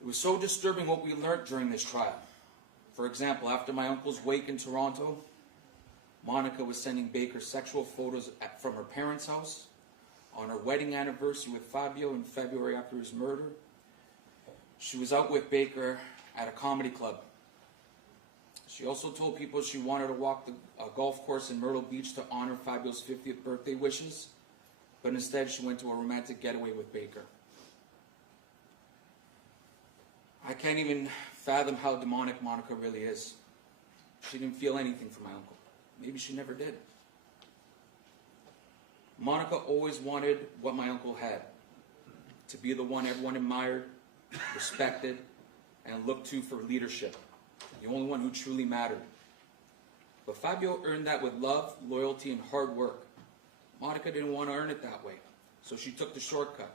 It was so disturbing what we learned during this trial. For example, after my uncle's wake in Toronto, Monica was sending Baker sexual photos from her parents' house, on her wedding anniversary with Fabio in February after his murder. She was out with Baker at a comedy club. She also told people she wanted to walk a golf course in Myrtle Beach to honor Fabio's 50th birthday wishes, but instead she went to a romantic getaway with Baker. I can't even fathom how demonic Monica really is. She didn't feel anything for my uncle. Maybe she never did. Monica always wanted what my uncle had, to be the one everyone admired, respected, and looked to for leadership, the only one who truly mattered. But Fabio earned that with love, loyalty, and hard work. Monica didn't want to earn it that way, so she took the shortcut.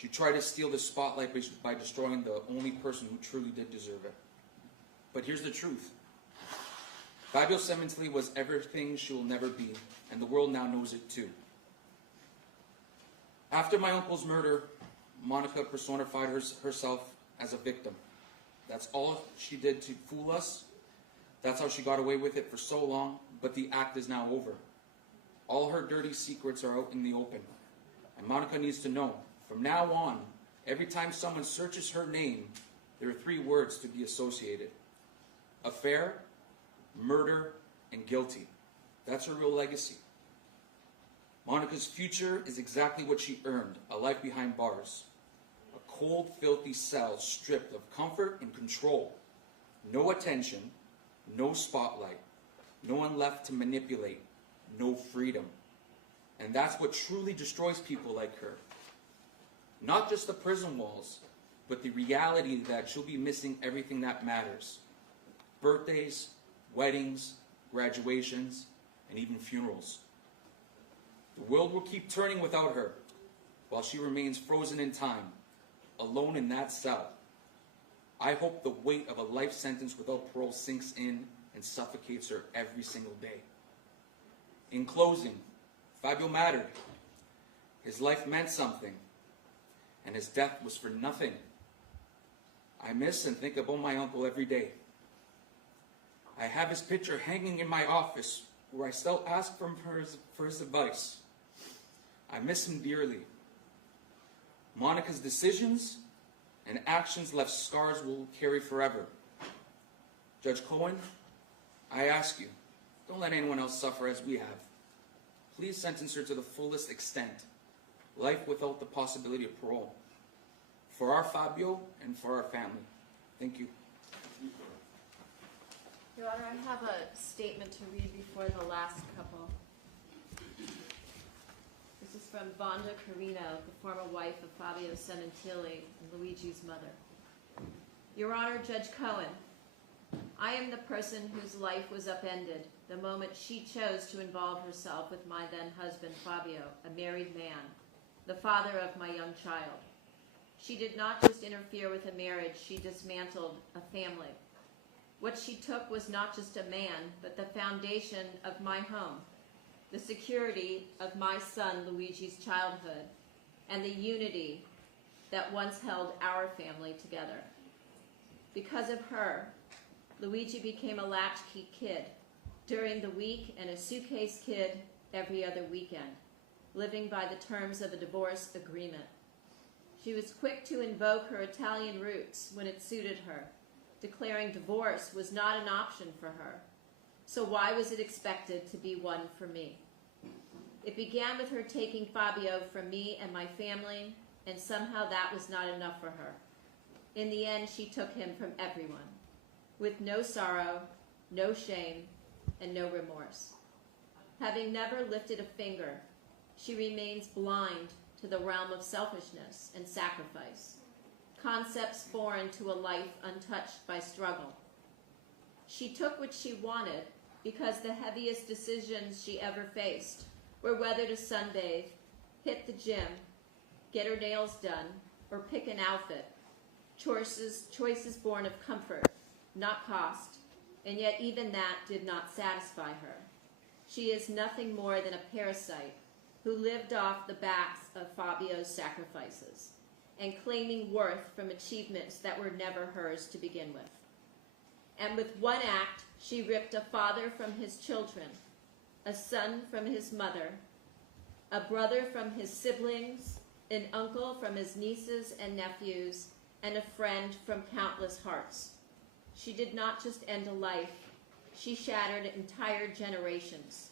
She tried to steal the spotlight by destroying the only person who truly did deserve it. But here's the truth. Fabio Sementilli was everything she will never be, and the world now knows it too. After my uncle's murder, Monica personified herself as a victim. That's all she did to fool us. That's how she got away with it for so long, but the act is now over. All her dirty secrets are out in the open. And Monica needs to know, from now on, every time someone searches her name, there are 3 words to be associated: affair, murder, and guilty. That's her real legacy. Monica's future is exactly what she earned: a life behind bars. A cold, filthy cell stripped of comfort and control. No attention, no spotlight, no one left to manipulate, no freedom. And that's what truly destroys people like her. Not just the prison walls, but the reality that she'll be missing everything that matters: birthdays, weddings, graduations, and even funerals. The world will keep turning without her, while she remains frozen in time, alone in that cell. I hope the weight of a life sentence without parole sinks in and suffocates her every single day. In closing, Fabio mattered. His life meant something, and his death was for nothing. I miss and think about my uncle every day. I have his picture hanging in my office, where I still ask for his advice. I miss him dearly. Monica's decisions and actions left scars we'll carry forever. Judge Cohen, I ask you, don't let anyone else suffer as we have. Please sentence her to the fullest extent, life without the possibility of parole, for our Fabio and for our family. Thank you. Your Honor, I have a statement to read before the last couple. This is from Vonda Carino, the former wife of Fabio Sementilli and Luigi's mother. Your Honor, Judge Cohen, I am the person whose life was upended the moment she chose to involve herself with my then husband Fabio, a married man, the father of my young child. She did not just interfere with a marriage, she dismantled a family. What she took was not just a man, but the foundation of my home, the security of my son Luigi's childhood, and the unity that once held our family together. Because of her, Luigi became a latchkey kid during the week and a suitcase kid every other weekend, living by the terms of a divorce agreement. She was quick to invoke her Italian roots when it suited her, declaring divorce was not an option for her. So why was it expected to be one for me? It began with her taking Fabio from me and my family, and somehow that was not enough for her. In the end, she took him from everyone, with no sorrow, no shame, and no remorse. Having never lifted a finger, she remains blind to the realm of selfishness and sacrifice, concepts foreign to a life untouched by struggle. She took what she wanted because the heaviest decisions she ever faced were whether to sunbathe, hit the gym, get her nails done, or pick an outfit. Choices born of comfort, not cost, and yet even that did not satisfy her. She is nothing more than a parasite who lived off the backs of Fabio's sacrifices and claiming worth from achievements that were never hers to begin with. And with one act, she ripped a father from his children, a son from his mother, a brother from his siblings, an uncle from his nieces and nephews, and a friend from countless hearts. She did not just end a life, she shattered entire generations.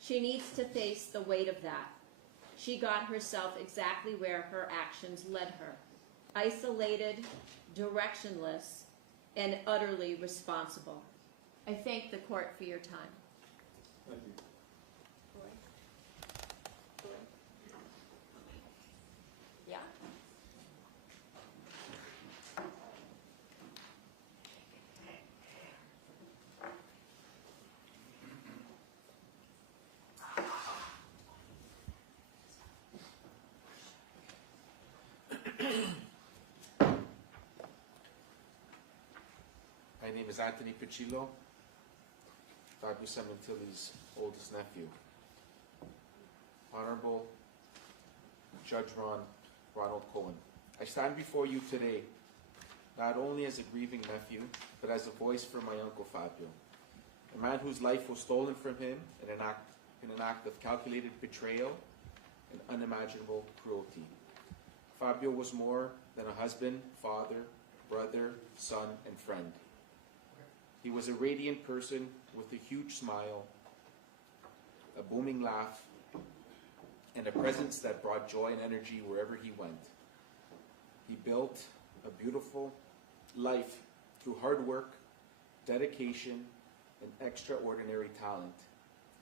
She needs to face the weight of that. She got herself exactly where her actions led her, isolated, directionless, and utterly responsible. I thank the court for your time. Thank you. Yeah. name is Anthony Piccillo, Fabio Sementilli's oldest nephew. Honorable Judge Ronald Cohen, I stand before you today not only as a grieving nephew, but as a voice for my uncle Fabio, a man whose life was stolen from him in an act of calculated betrayal and unimaginable cruelty. Fabio was more than a husband, father, brother, son, and friend. He was a radiant person with a huge smile, a booming laugh, and a presence that brought joy and energy wherever he went. He built a beautiful life through hard work, dedication, and extraordinary talent.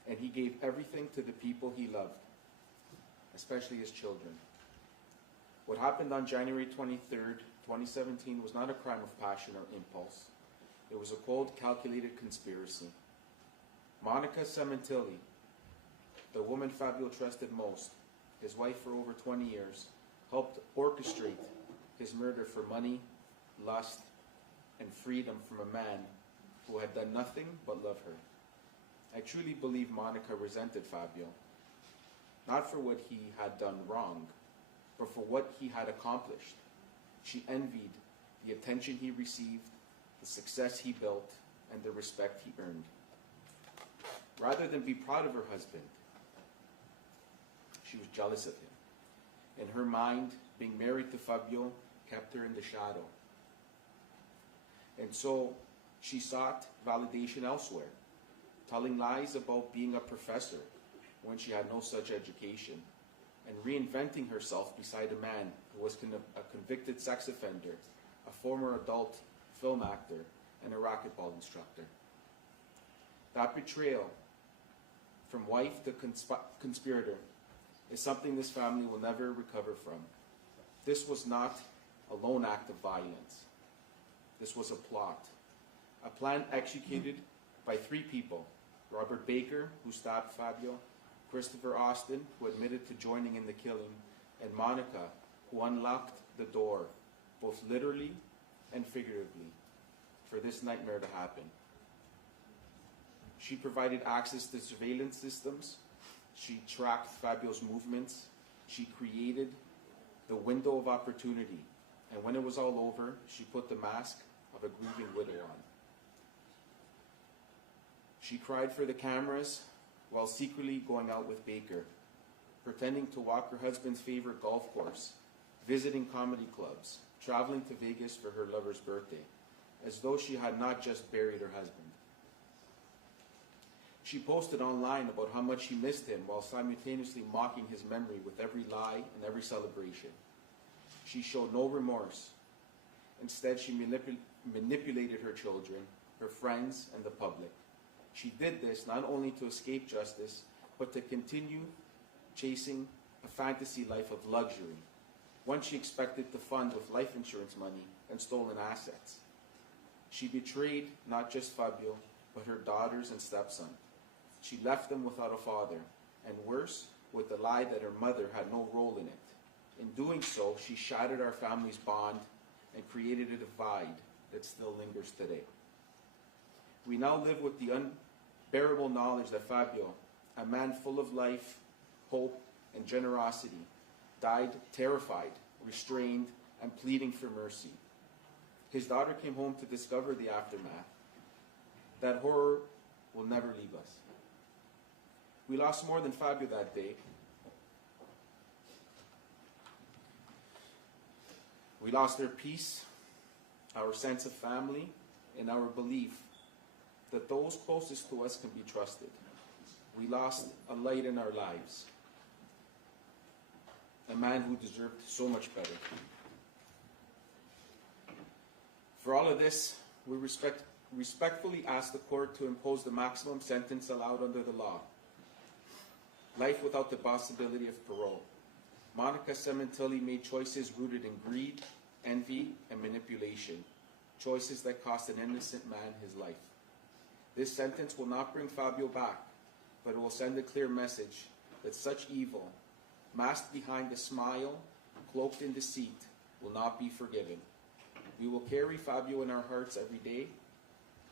And he gave everything to the people he loved, especially his children. What happened on January 23rd, 2017 was not a crime of passion or impulse. It was a cold, calculated conspiracy. Monica Sementilli, the woman Fabio trusted most, his wife for over 20 years, helped orchestrate his murder for money, lust, and freedom from a man who had done nothing but love her. I truly believe Monica resented Fabio, not for what he had done wrong, but for what he had accomplished. She envied the attention he received, the success he built, and the respect he earned. Rather than be proud of her husband, she was jealous of him. In her mind, being married to Fabio kept her in the shadow. And so she sought validation elsewhere, telling lies about being a professor when she had no such education, and reinventing herself beside a man who was a convicted sex offender, a former adult film actor, and a racquetball instructor. That betrayal from wife to conspirator is something this family will never recover from. This was not a lone act of violence. This was a plot. A plan executed by three people: Robert Baker, who stabbed Fabio; Christopher Austin, who admitted to joining in the killing; and Monica, who unlocked the door, both literally and figuratively, for this nightmare to happen. She provided access to surveillance systems. She tracked Fabio's movements. She created the window of opportunity. And when it was all over, she put the mask of a grieving widow on. She cried for the cameras while secretly going out with Baker, pretending to walk her husband's favorite golf course, visiting comedy clubs, traveling to Vegas for her lover's birthday, as though she had not just buried her husband. She posted online about how much she missed him while simultaneously mocking his memory with every lie and every celebration. She showed no remorse. Instead, she manipulated her children, her friends, and the public. She did this not only to escape justice, but to continue chasing a fantasy life of luxury, one she expected to fund with life insurance money and stolen assets. She betrayed not just Fabio, but her daughters and stepson. She left them without a father, and worse, with the lie that her mother had no role in it. In doing so, she shattered our family's bond and created a divide that still lingers today. We now live with the unbearable knowledge that Fabio, a man full of life, hope, and generosity, died terrified, restrained, and pleading for mercy. His daughter came home to discover the aftermath. That horror will never leave us. We lost more than Fabio that day. We lost their peace, our sense of family, and our belief that those closest to us can be trusted. We lost a light in our lives, a man who deserved so much better. For all of this, we respectfully ask the court to impose the maximum sentence allowed under the law. Life without the possibility of parole. Monica Sementilli made choices rooted in greed, envy, and manipulation. Choices that cost an innocent man his life. This sentence will not bring Fabio back, but it will send a clear message that such evil, masked behind a smile, cloaked in deceit, will not be forgiven. We will carry Fabio in our hearts every day,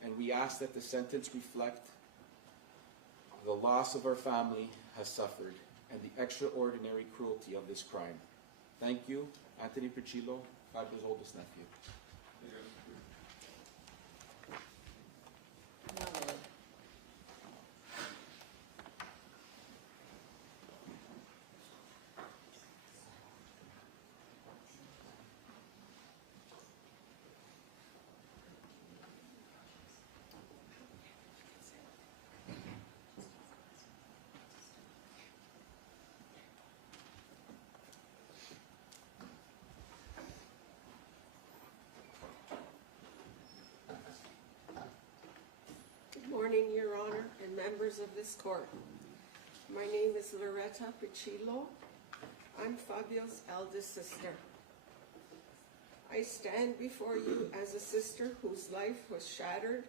and we ask that the sentence reflect the loss of our family has suffered and the extraordinary cruelty of this crime. Thank you, Anthony Pichillo, Fabio's oldest nephew. Good morning, Your Honor, and members of this court. My name is Loretta Pichillo. I'm Fabio's eldest sister. I stand before you as a sister whose life was shattered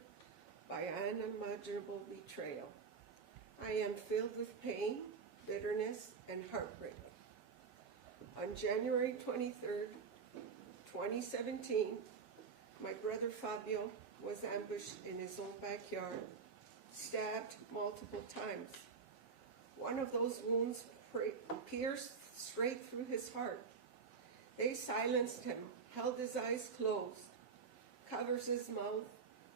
by unimaginable betrayal. I am filled with pain, bitterness, and heartbreak. On January 23rd, 2017, my brother Fabio was ambushed in his own backyard, stabbed multiple times. One of those wounds pierced straight through his heart. They silenced him, held his eyes closed, covers his mouth,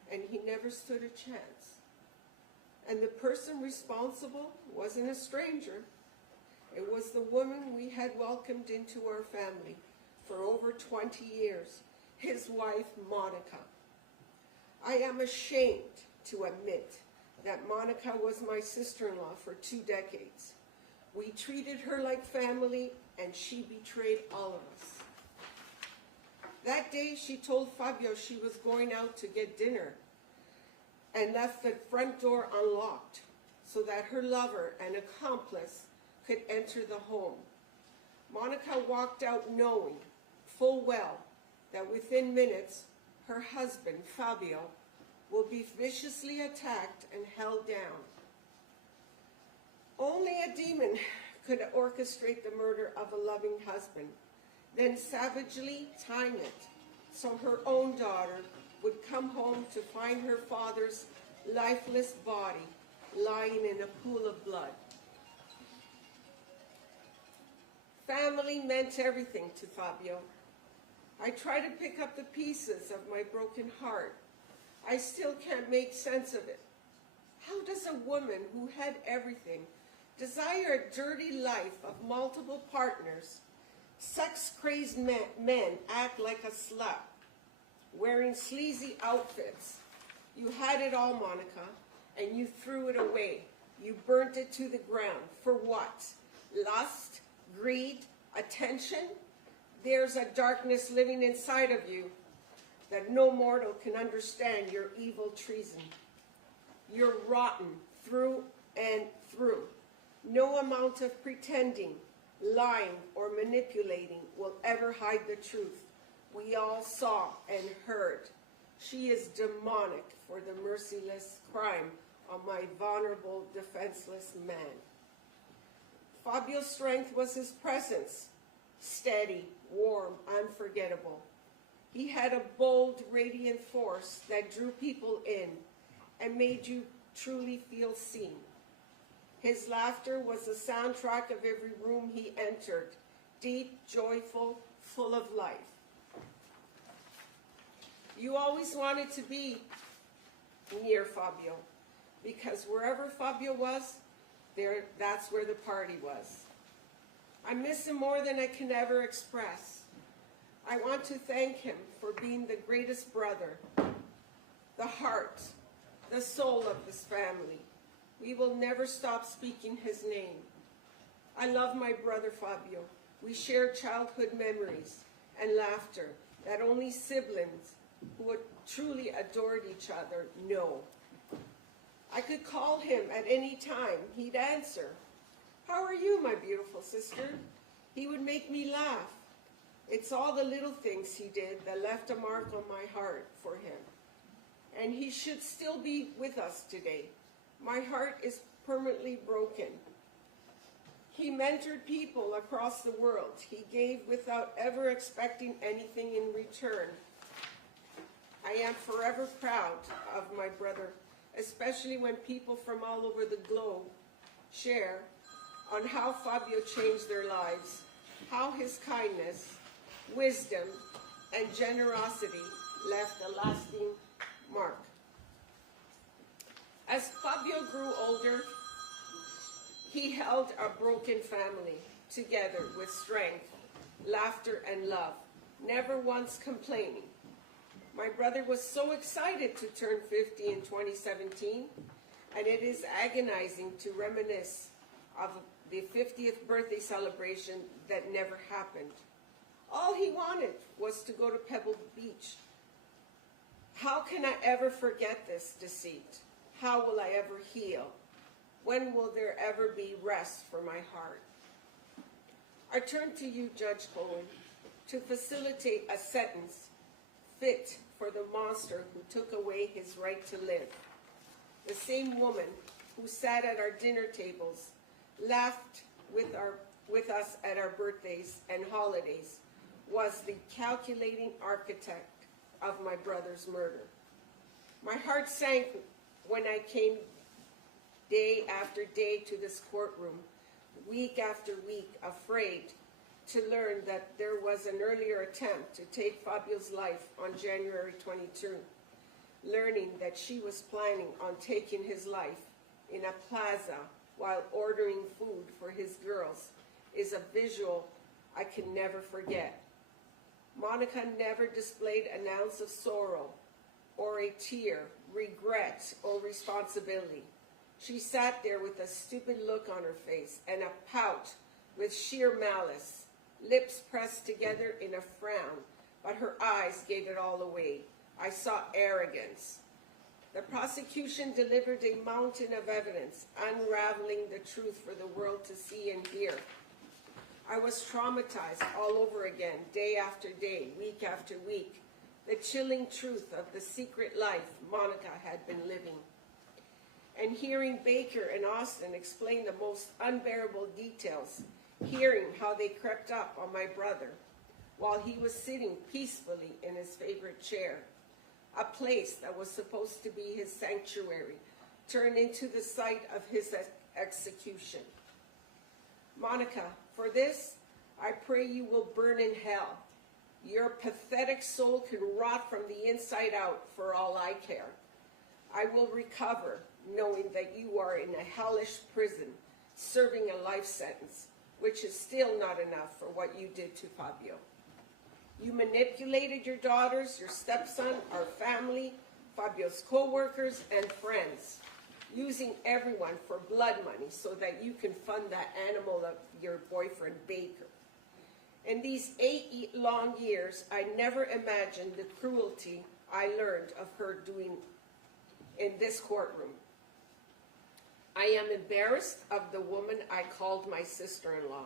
and he never stood a chance. And the person responsible wasn't a stranger. It was the woman we had welcomed into our family for over 20 years, his wife, Monica. I am ashamed to admit that Monica was my sister-in-law for 2 decades. We treated her like family, and she betrayed all of us. That day, she told Fabio she was going out to get dinner and left the front door unlocked so that her lover and accomplice could enter the home. Monica walked out knowing full well that within minutes, her husband, Fabio, will be viciously attacked and held down. Only a demon could orchestrate the murder of a loving husband, then savagely time it so her own daughter would come home to find her father's lifeless body lying in a pool of blood. Family meant everything to Fabio. I try to pick up the pieces of my broken heart. I still can't make sense of it. How does a woman who had everything desire a dirty life of multiple partners, sex-crazed men act like a slut, wearing sleazy outfits? You had it all, Monica, and you threw it away. You burnt it to the ground. For what? Lust? Greed? Attention? There's a darkness living inside of you that no mortal can understand your evil treason. You're rotten through and through. No amount of pretending, lying, or manipulating will ever hide the truth. We all saw and heard. She is demonic for the merciless crime on my vulnerable, defenseless man. Fabio's strength was his presence, steady, warm, unforgettable. He had a bold, radiant force that drew people in and made you truly feel seen. His laughter was the soundtrack of every room he entered, deep, joyful, full of life. You always wanted to be near Fabio, because wherever Fabio was, that's where the party was. I miss him more than I can ever express. I want to thank him for being the greatest brother, the heart, the soul of this family. We will never stop speaking his name. I love my brother Fabio. We share childhood memories and laughter that only siblings who had truly adored each other know. I could call him at any time. He'd answer. How are you, my beautiful sister? He would make me laugh. It's all the little things he did that left a mark on my heart for him. And he should still be with us today. My heart is permanently broken. He mentored people across the world. He gave without ever expecting anything in return. I I am forever proud of my brother, especially when people from all over the globe share on how Fabio changed their lives, how his kindness, wisdom, and generosity left a lasting mark. As Fabio grew older, he held a broken family together with strength, laughter, and love, never once complaining. My brother was so excited to turn 50 in 2017, and it is agonizing to reminisce of the 50th birthday celebration that never happened. All he wanted was to go to Pebble Beach. How can I ever forget this deceit? How will I ever heal? When will there ever be rest for my heart? I turn to you, Judge Cohen, to facilitate a sentence fit for the monster who took away his right to live. The same woman who sat at our dinner tables, laughed with us at our birthdays and holidays, was the calculating architect of my brother's murder. My heart sank when I came day after day to this courtroom, week after week, afraid to learn that there was an earlier attempt to take Fabio's life on January 22, learning that she was planning on taking his life in a plaza while ordering food for his girls is a visual I can never forget. Monica never displayed an ounce of sorrow or a tear, regret, or responsibility. She sat there with a stupid look on her face and a pout with sheer malice, lips pressed together in a frown, but her eyes gave it all away. I saw arrogance. The prosecution delivered a mountain of evidence, unraveling the truth for the world to see and hear. I was traumatized all over again, day after day, week after week, the chilling truth of the secret life Monica had been living. And hearing Baker and Austin explain the most unbearable details, hearing how they crept up on my brother while he was sitting peacefully in his favorite chair, a place that was supposed to be his sanctuary, turned into the site of his execution. Monica, for this, I pray you will burn in hell. Your pathetic soul can rot from the inside out for all I care. I will recover, knowing that you are in a hellish prison, serving a life sentence, which is still not enough for what you did to Fabio. You manipulated your daughters, your stepson, our family, Fabio's co-workers, and friends, using everyone for blood money so that you can fund that animal of your boyfriend, Baker. In these 8 long years, I never imagined the cruelty I learned of her doing in this courtroom. I am embarrassed of the woman I called my sister-in-law.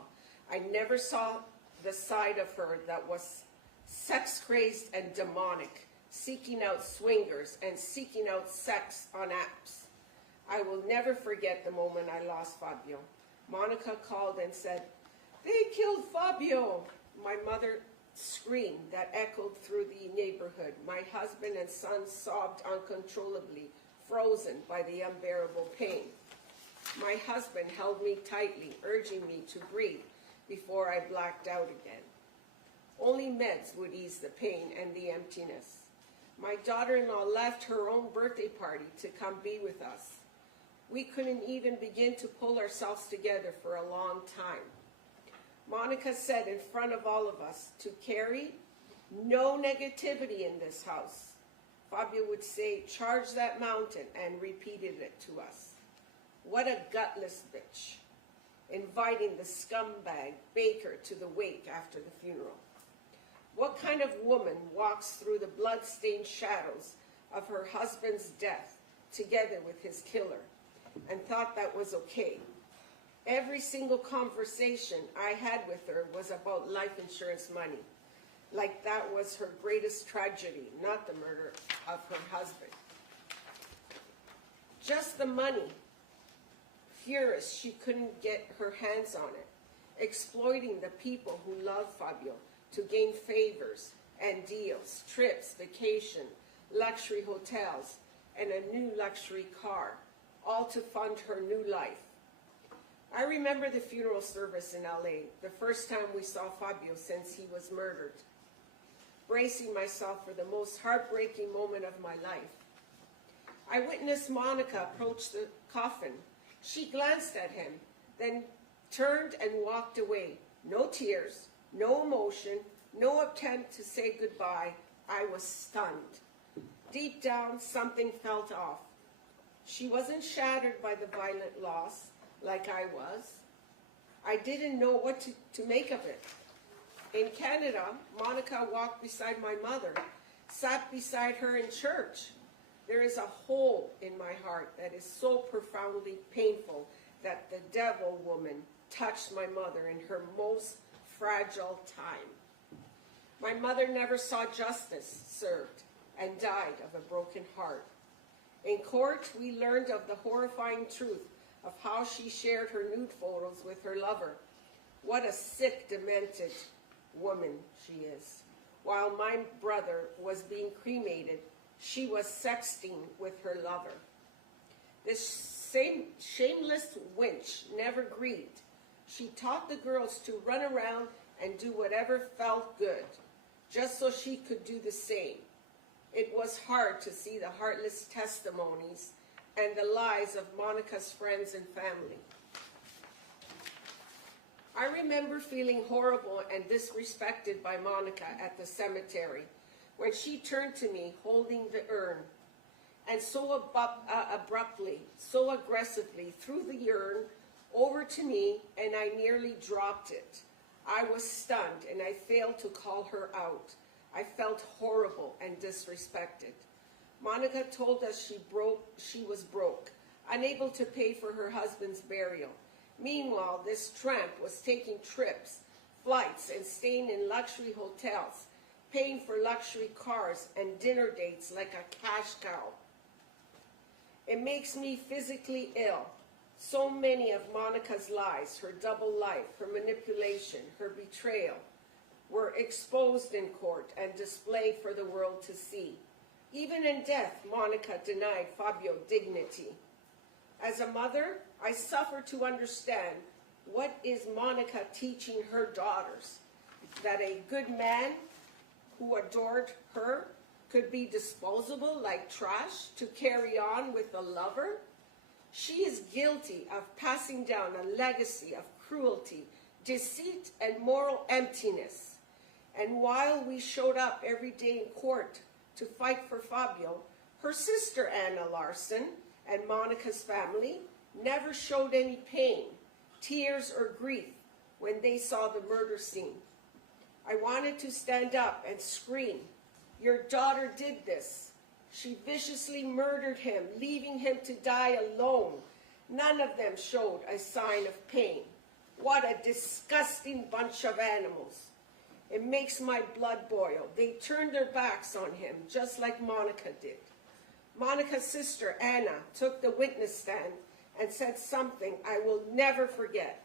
I never saw the side of her that was sex-crazed and demonic, seeking out swingers and seeking out sex on apps. I will never forget the moment I lost Fabio. Monica called and said, "They killed Fabio." My mother screamed that echoed through the neighborhood. My husband and son sobbed uncontrollably, frozen by the unbearable pain. My husband held me tightly, urging me to breathe before I blacked out again. Only meds would ease the pain and the emptiness. My daughter-in-law left her own birthday party to come be with us. We couldn't even begin to pull ourselves together for a long time. Monica said in front of all of us to carry no negativity in this house. Fabio would say, "Charge that mountain," and repeated it to us. What a gutless bitch, inviting the scumbag Baker to the wake after the funeral. What kind of woman walks through the blood-stained shadows of her husband's death together with his killer and thought that was okay? Every single conversation I had with her was about life insurance money, like that was her greatest tragedy, not the murder of her husband. Just the money. Furious she couldn't get her hands on it, exploiting the people who love Fabio to gain favors and deals, trips, vacation, luxury hotels, and a new luxury car, all to fund her new life. I remember the funeral service in LA, the first time we saw Fabio since he was murdered, bracing myself for the most heartbreaking moment of my life. I witnessed Monica approach the coffin. She glanced at him, then turned and walked away. No tears, no emotion, no attempt to say goodbye. I was stunned. Deep down, something felt off. She wasn't shattered by the violent loss like I was. I didn't know what to make of it. In Canada, Monica walked beside my mother, sat beside her in church. There is a hole in my heart that is so profoundly painful that the devil woman touched my mother in her most fragile time. My mother never saw justice served and died of a broken heart. In court, we learned of the horrifying truth of how she shared her nude photos with her lover. What a sick, demented woman she is. While my brother was being cremated, she was sexting with her lover. This same shameless wench never grieved. She taught the girls to run around and do whatever felt good, just so she could do the same. It was hard to see the heartless testimonies and the lies of Monica's friends and family. I remember feeling horrible and disrespected by Monica at the cemetery when she turned to me holding the urn and so abruptly, so aggressively threw the urn over to me, and I nearly dropped it. I was stunned and I failed to call her out. I felt horrible and disrespected. Monica told us she was broke, unable to pay for her husband's burial. Meanwhile, this tramp was taking trips, flights, and staying in luxury hotels, paying for luxury cars and dinner dates like a cash cow. It makes me physically ill. So many of Monica's lies, her double life, her manipulation, her betrayal, were exposed in court and displayed for the world to see. Even in death, Monica denied Fabio dignity. As a mother, I suffer to understand what is Monica teaching her daughters, that a good man who adored her could be disposable like trash to carry on with a lover. She is guilty of passing down a legacy of cruelty, deceit, and moral emptiness. And while we showed up every day in court to fight for Fabio, her sister Anna Larson and Monica's family never showed any pain, tears, or grief when they saw the murder scene. I wanted to stand up and scream, "Your daughter did this. She viciously murdered him, leaving him to die alone. None of them showed a sign of pain. What a disgusting bunch of animals. It makes my blood boil. They turned their backs on him, just like Monica did." Monica's sister, Anna, took the witness stand and said something I will never forget.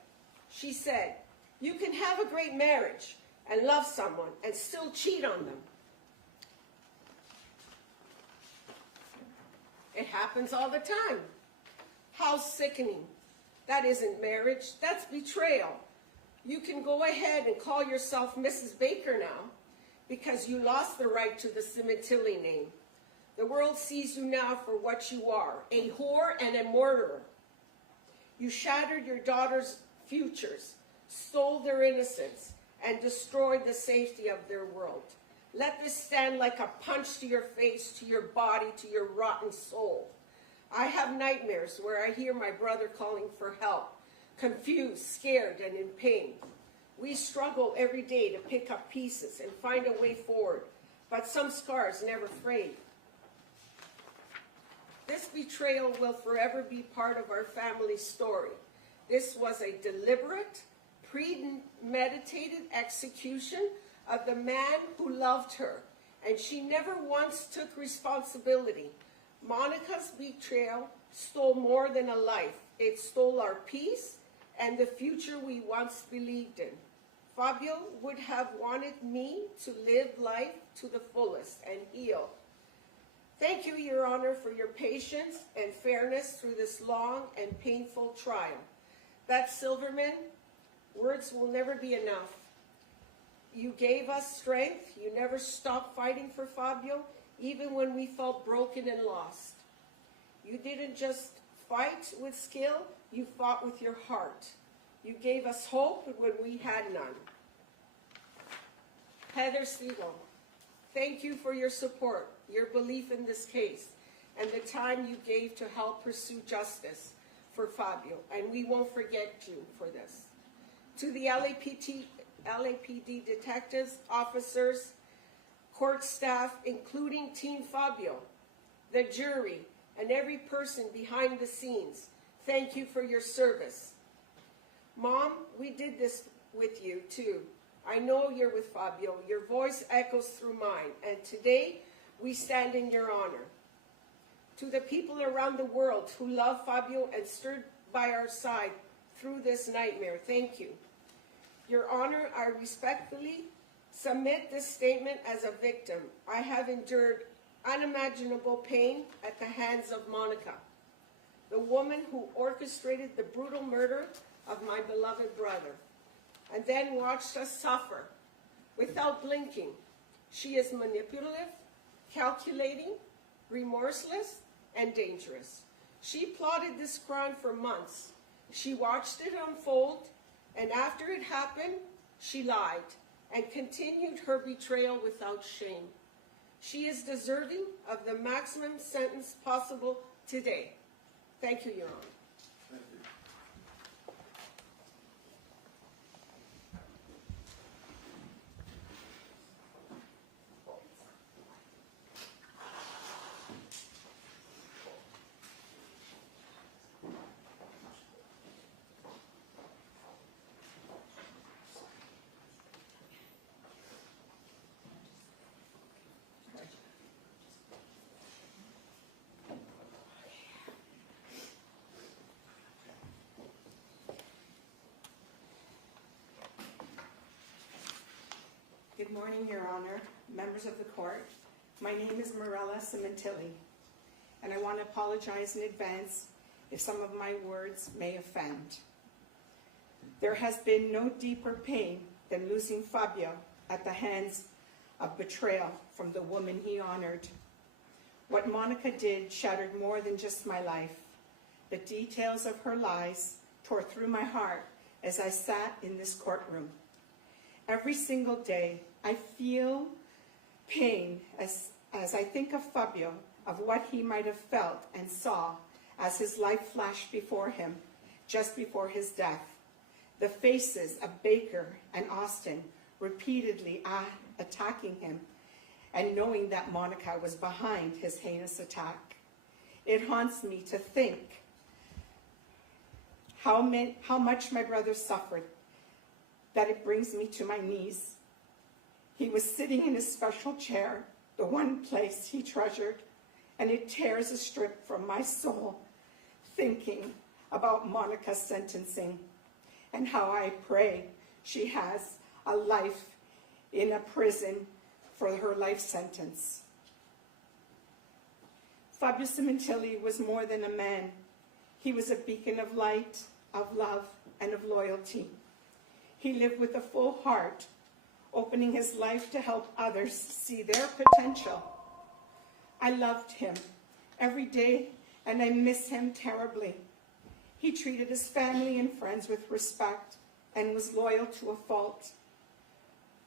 She said, "You can have a great marriage and love someone and still cheat on them. It happens all the time." How sickening. That isn't marriage, that's betrayal. You can go ahead and call yourself Mrs. Baker now because you lost the right to the Sementilli name. The world sees you now for what you are, a whore and a murderer. You shattered your daughter's futures, stole their innocence, and destroyed the safety of their world. Let this stand like a punch to your face, to your body, to your rotten soul. I have nightmares where I hear my brother calling for help, confused, scared, and in pain. We struggle every day to pick up pieces and find a way forward, but some scars never fade. This betrayal will forever be part of our family story. This was a deliberate, premeditated execution of the man who loved her, and she never once took responsibility. Monica's betrayal stole more than a life. It stole our peace and the future we once believed in. Fabio would have wanted me to live life to the fullest and heal. Thank you, Your Honor, for your patience and fairness through this long and painful trial. That Silverman, words will never be enough. You gave us strength. You never stopped fighting for Fabio, even when we felt broken and lost. You didn't just fight with skill, you fought with your heart. You gave us hope when we had none. Heather Siegel, thank you for your support, your belief in this case, and the time you gave to help pursue justice for Fabio, and we won't forget you for this. To the LAPD detectives, officers, court staff, including Team Fabio, the jury, and every person behind the scenes, thank you for your service. Mom, we did this with you too. I know you're with Fabio. Your voice echoes through mine, and today we stand in your honor. To the people around the world who love Fabio and stood by our side through this nightmare, thank you. Your Honor, I respectfully submit this statement as a victim. I have endured unimaginable pain at the hands of Monica, the woman who orchestrated the brutal murder of my beloved brother, and then watched us suffer without blinking. She is manipulative, calculating, remorseless, and dangerous. She plotted this crime for months. She watched it unfold, and after it happened, she lied and continued her betrayal without shame. She is deserving of the maximum sentence possible today. Thank you, Your Honor. Thank you. Good morning, Your Honor, members of the court. My name is Fabio Sementilli, and I want to apologize in advance if some of my words may offend. There has been no deeper pain than losing Fabio at the hands of betrayal from the woman he honored. What Monica did shattered more than just my life. The details of her lies tore through my heart as I sat in this courtroom. Every single day, I feel pain as I think of Fabio, of what he might have felt and saw as his life flashed before him just before his death. The faces of Baker and Austin repeatedly attacking him, and knowing that Monica was behind his heinous attack. It haunts me to think how much my brother suffered, that it brings me to my knees. He was sitting in his special chair, the one place he treasured, and it tears a strip from my soul thinking about Monica's sentencing and how I pray she has a life in a prison for her life sentence. Fabio Sementilli was more than a man. He was a beacon of light, of love, and of loyalty. He lived with a full heart, opening his life to help others see their potential. I loved him every day, and I miss him terribly. He treated his family and friends with respect and was loyal to a fault.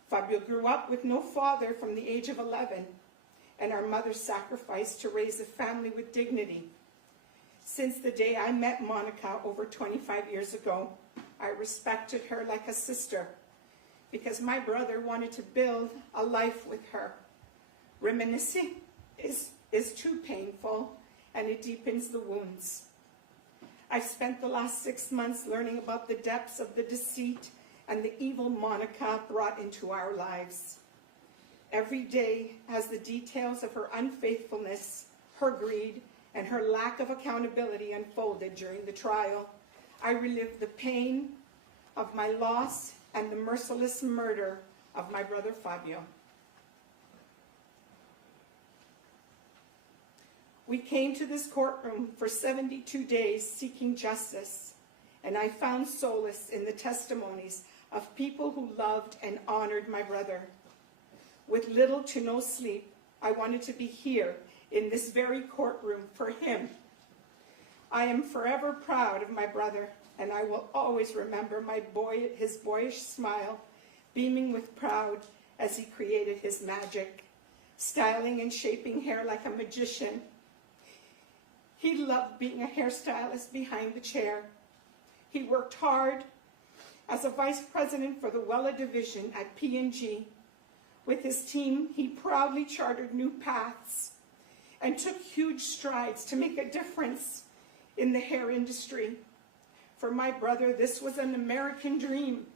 Fabio grew up with no father from the age of 11, and our mother sacrificed to raise a family with dignity. Since the day I met Monica over 25 years ago, I respected her like a sister because my brother wanted to build a life with her. Reminiscing is too painful, and it deepens the wounds. I've spent the last 6 months learning about the depths of the deceit and the evil Monica brought into our lives. Every day has the details of her unfaithfulness, her greed, and her lack of accountability unfolded during the trial. I relived the pain of my loss and the merciless murder of my brother Fabio. We came to this courtroom for 72 days seeking justice, and I found solace in the testimonies of people who loved and honored my brother. With little to no sleep, I wanted to be here in this very courtroom for him. I am forever proud of my brother, and I will always remember his boyish smile, beaming with pride as he created his magic, styling and shaping hair like a magician. He loved being a hairstylist behind the chair. He worked hard as a vice president for the Wella division at P&G. With his team, he proudly chartered new paths and took huge strides to make a difference in the hair industry. For my brother, this was an American dream.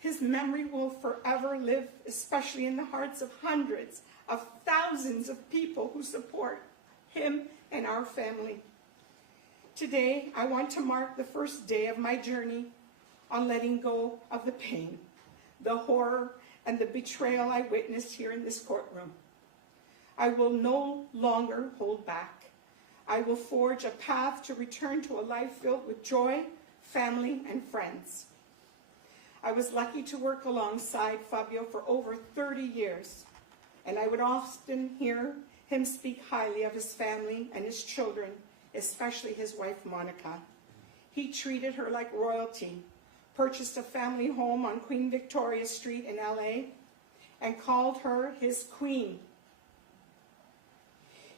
His memory will forever live, especially in the hearts of hundreds of thousands of people who support him and our family. Today, I want to mark the first day of my journey on letting go of the pain, the horror, and the betrayal I witnessed here in this courtroom. I will no longer hold back. I will forge a path to return to a life filled with joy, family, and friends. I was lucky to work alongside Fabio for over 30 years, and I would often hear him speak highly of his family and his children, especially his wife, Monica. He treated her like royalty, purchased a family home on Queen Victoria Street in LA, and called her his queen.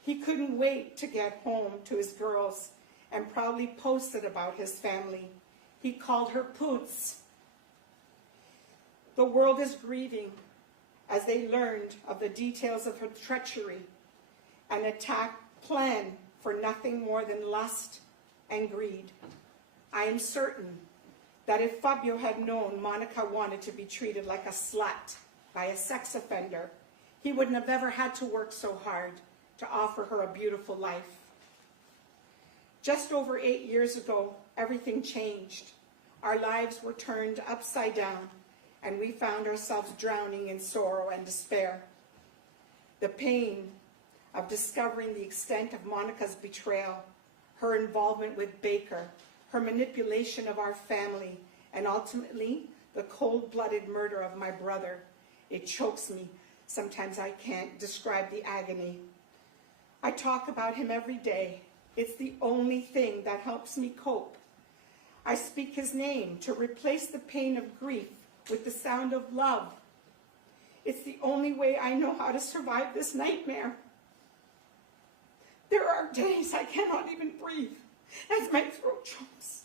He couldn't wait to get home to his girls and proudly posted about his family. He called her Poots. The world is grieving as they learned of the details of her treachery, an attack planned for nothing more than lust and greed. I am certain that if Fabio had known Monica wanted to be treated like a slut by a sex offender, he wouldn't have ever had to work so hard to offer her a beautiful life. Just over 8 years ago, everything changed. Our lives were turned upside down, and we found ourselves drowning in sorrow and despair. The pain of discovering the extent of Monica's betrayal, her involvement with Baker, her manipulation of our family, and ultimately the cold-blooded murder of my brother. It chokes me. Sometimes I can't describe the agony. I talk about him every day. It's the only thing that helps me cope. I speak his name to replace the pain of grief with the sound of love. It's the only way I know how to survive this nightmare. There are days I cannot even breathe as my throat chokes.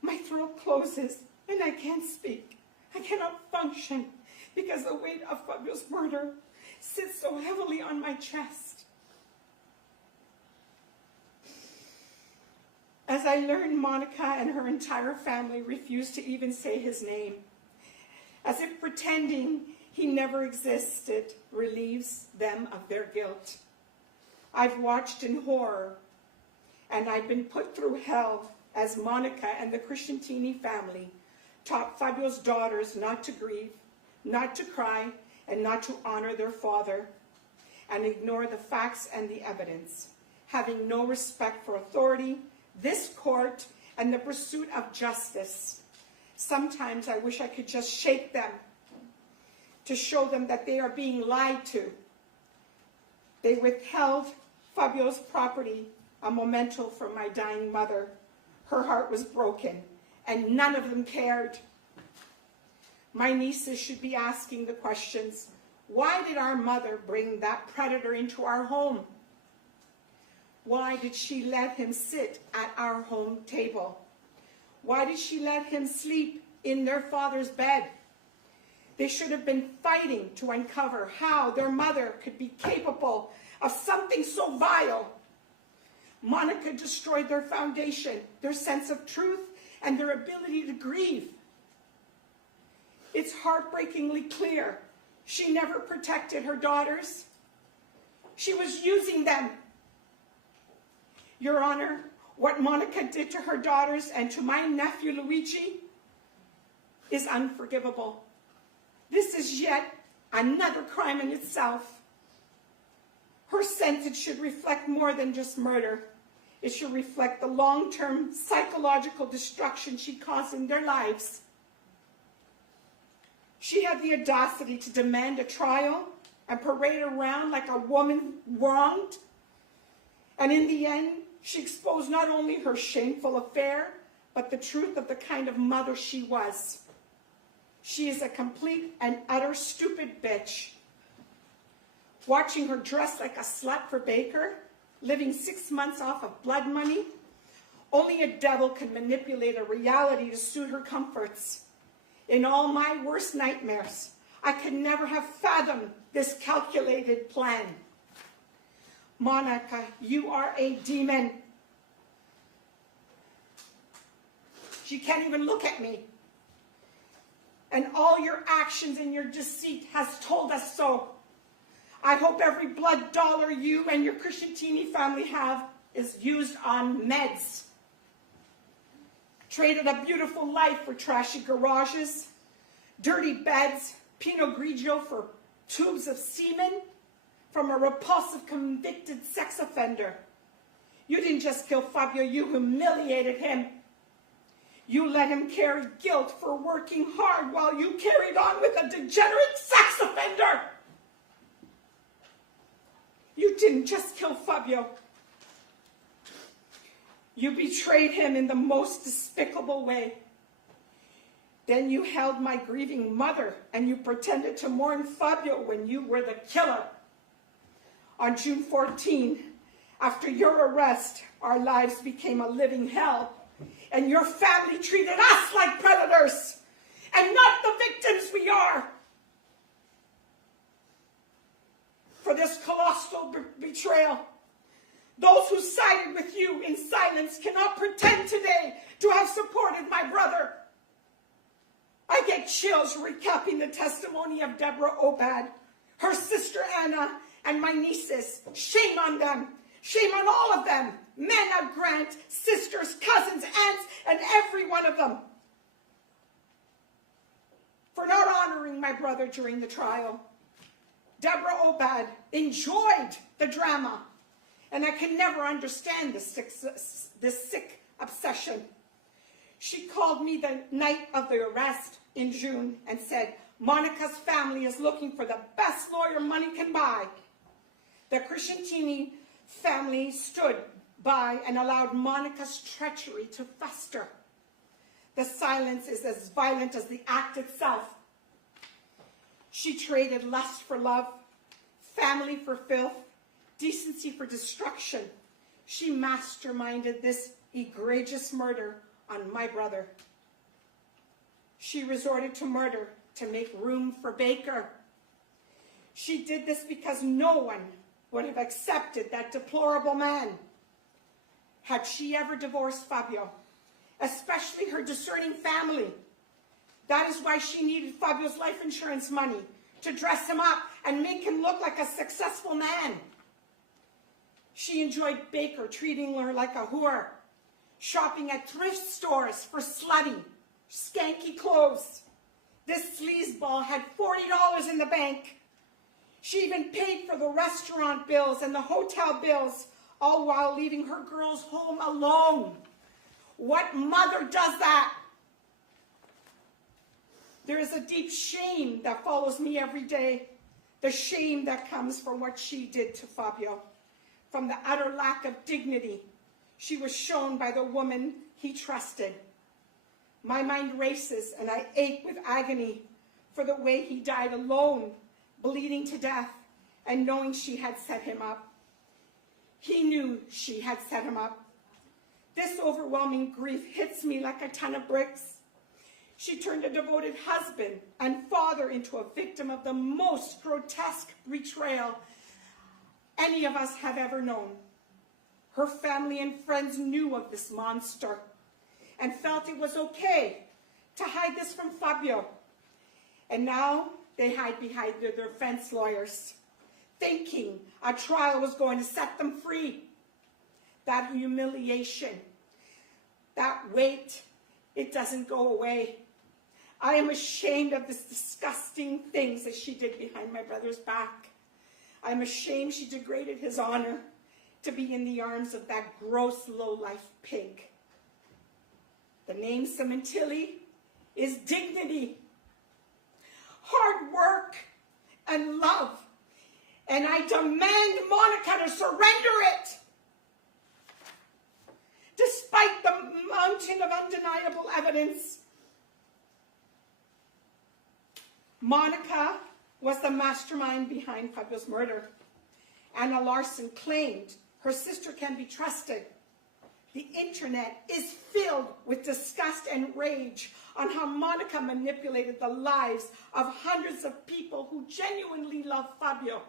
My throat closes and I can't speak. I cannot function because the weight of Fabio's murder sits so heavily on my chest. As I learned Monica and her entire family refused to even say his name, as if pretending he never existed relieves them of their guilt. I've watched in horror, and I've been put through hell as Monica and the Crescentini family taught Fabio's daughters not to grieve, not to cry, and not to honor their father, and ignore the facts and the evidence, having no respect for authority, this court, and the pursuit of justice. Sometimes I wish I could just shake them to show them that they are being lied to. They withheld Fabio's property, a memento from my dying mother. Her heart was broken, and none of them cared. My nieces should be asking the questions, why did our mother bring that predator into our home? Why did she let him sit at our home table? Why did she let him sleep in their father's bed? They should have been fighting to uncover how their mother could be capable of something so vile. Monica destroyed their foundation, their sense of truth, and their ability to grieve. It's heartbreakingly clear she never protected her daughters. She was using them. Your Honor, what Monica did to her daughters and to my nephew Luigi is unforgivable. This is yet another crime in itself. Her sentence should reflect more than just murder. It should reflect the long-term psychological destruction she caused in their lives. She had the audacity to demand a trial and parade around like a woman wronged. And in the end, she exposed not only her shameful affair, but the truth of the kind of mother she was. She is a complete and utter stupid bitch. Watching her dressed like a slut for Baker, living 6 months off of blood money, only a devil can manipulate a reality to suit her comforts. In all my worst nightmares, I could never have fathomed this calculated plan. Monica, you are a demon. She can't even look at me. And all your actions and your deceit has told us so. I hope every blood dollar you and your Crescentini family have is used on meds. Traded a beautiful life for trashy garages, dirty beds, Pinot Grigio for tubes of semen from a repulsive convicted sex offender. You didn't just kill Fabio, you humiliated him. You let him carry guilt for working hard while you carried on with a degenerate sex offender. You didn't just kill Fabio. You betrayed him in the most despicable way. Then you held my grieving mother and you pretended to mourn Fabio when you were the killer. On June 14, after your arrest, our lives became a living hell, and your family treated us like predators and not the victims we are. For this colossal betrayal, those who sided with you in silence cannot pretend today to have supported my brother. I get chills recapping the testimony of Deborah Obad, her sister Anna, and my nieces. Shame on them. Shame on all of them. Mena Grant, sisters, cousins, aunts, and every one of them. For not honoring my brother during the trial. Deborah Obad enjoyed the drama, and I can never understand this sick obsession. She called me the night of the arrest in June and said, Monica's family is looking for the best lawyer money can buy. The Crescentini family stood by and allowed Monica's treachery to fester. The silence is as violent as the act itself. She traded lust for love, family for filth, decency for destruction. She masterminded this egregious murder on my brother. She resorted to murder to make room for Baker. She did this because no one would have accepted that deplorable man. Had she ever divorced Fabio, especially her discerning family, that is why she needed Fabio's life insurance money to dress him up and make him look like a successful man. She enjoyed Baker treating her like a whore, shopping at thrift stores for slutty, skanky clothes. This sleazeball had $40 in the bank. She even paid for the restaurant bills and the hotel bills, all while leaving her girls home alone. What mother does that? There is a deep shame that follows me every day. The shame that comes from what she did to Fabio, from the utter lack of dignity she was shown by the woman he trusted. My mind races and I ache with agony for the way he died alone, bleeding to death, and knowing she had set him up. He knew she had set him up. This overwhelming grief hits me like a ton of bricks. She turned a devoted husband and father into a victim of the most grotesque betrayal any of us have ever known. Her family and friends knew of this monster and felt it was okay to hide this from Fabio. And now they hide behind their defense lawyers, thinking a trial was going to set them free. That humiliation, that weight, it doesn't go away. I am ashamed of the disgusting things that she did behind my brother's back. I'm ashamed she degraded his honor to be in the arms of that gross, low-life pig. The name Sementilli is dignity, hard work, and love. And I demand Monica to surrender it. Despite the mountain of undeniable evidence, Monica was the mastermind behind Fabio's murder. Anna Larson claimed her sister can be trusted. The internet is filled with disgust and rage on how Monica manipulated the lives of hundreds of people who genuinely love Fabio.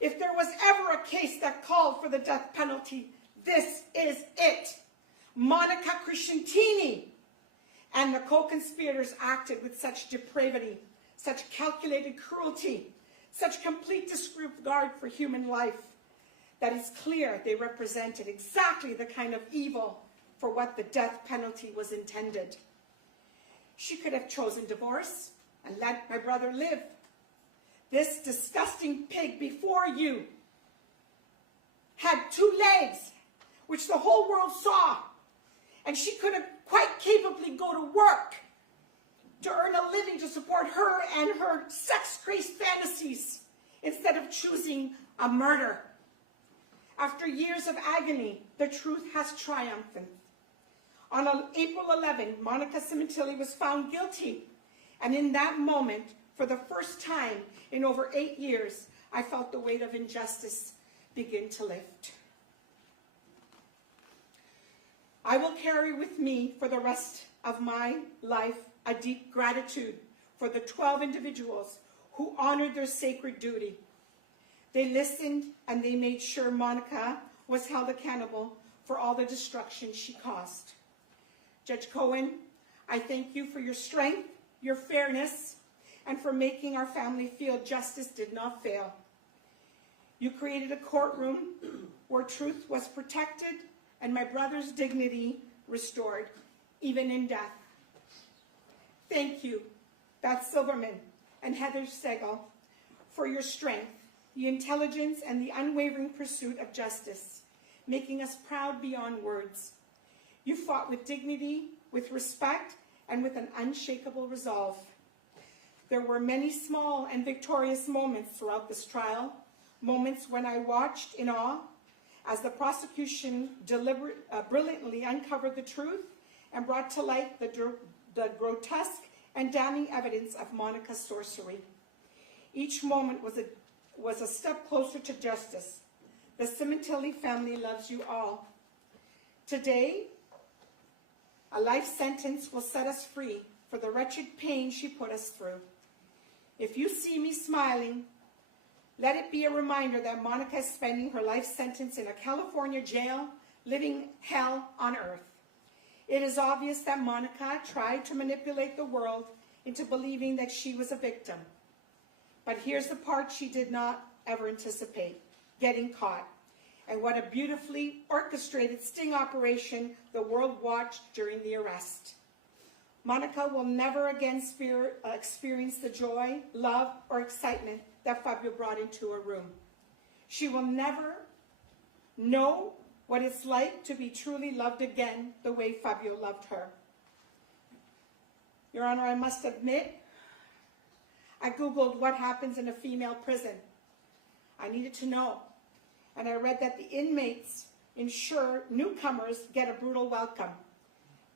If there was ever a case that called for the death penalty, this is it. Monica Crescentini and the co-conspirators acted with such depravity, such calculated cruelty, such complete disregard for human life, that it's clear they represented exactly the kind of evil for what the death penalty was intended. She could have chosen divorce and let my brother live. This disgusting pig before you had 2 legs, which the whole world saw, and she could have quite capably go to work to earn a living to support her and her sex-crazed fantasies instead of choosing a murder. After years of agony, the truth has triumphed. On April 11, Monica Sementilli was found guilty, and in that moment, for the first time in over 8 years, I felt the weight of injustice begin to lift. I will carry with me for the rest of my life a deep gratitude for the 12 individuals who honored their sacred duty. They listened and they made sure Monica was held accountable for all the destruction she caused. Judge Cohen, I thank you for your strength, your fairness, and for making our family feel justice did not fail. You created a courtroom where truth was protected and my brother's dignity restored, even in death. Thank you, Beth Silverman and Heather Segal, for your strength, the intelligence, and the unwavering pursuit of justice, making us proud beyond words. You fought with dignity, with respect, and with an unshakable resolve. There were many small and victorious moments throughout this trial, moments when I watched in awe as the prosecution brilliantly uncovered the truth and brought to light the grotesque and damning evidence of Monica's sorcery. Each moment was a step closer to justice. The Sementilli family loves you all. Today, a life sentence will set us free for the wretched pain she put us through. If you see me smiling, let it be a reminder that Monica is spending her life sentence in a California jail, living hell on earth. It is obvious that Monica tried to manipulate the world into believing that she was a victim. But here's the part she did not ever anticipate: getting caught. And what a beautifully orchestrated sting operation the world watched during the arrest. Monica will never again experience the joy, love, or excitement that Fabio brought into her room. She will never know what it's like to be truly loved again the way Fabio loved her. Your Honor, I must admit, I Googled what happens in a female prison. I needed to know. And I read that the inmates ensure newcomers get a brutal welcome.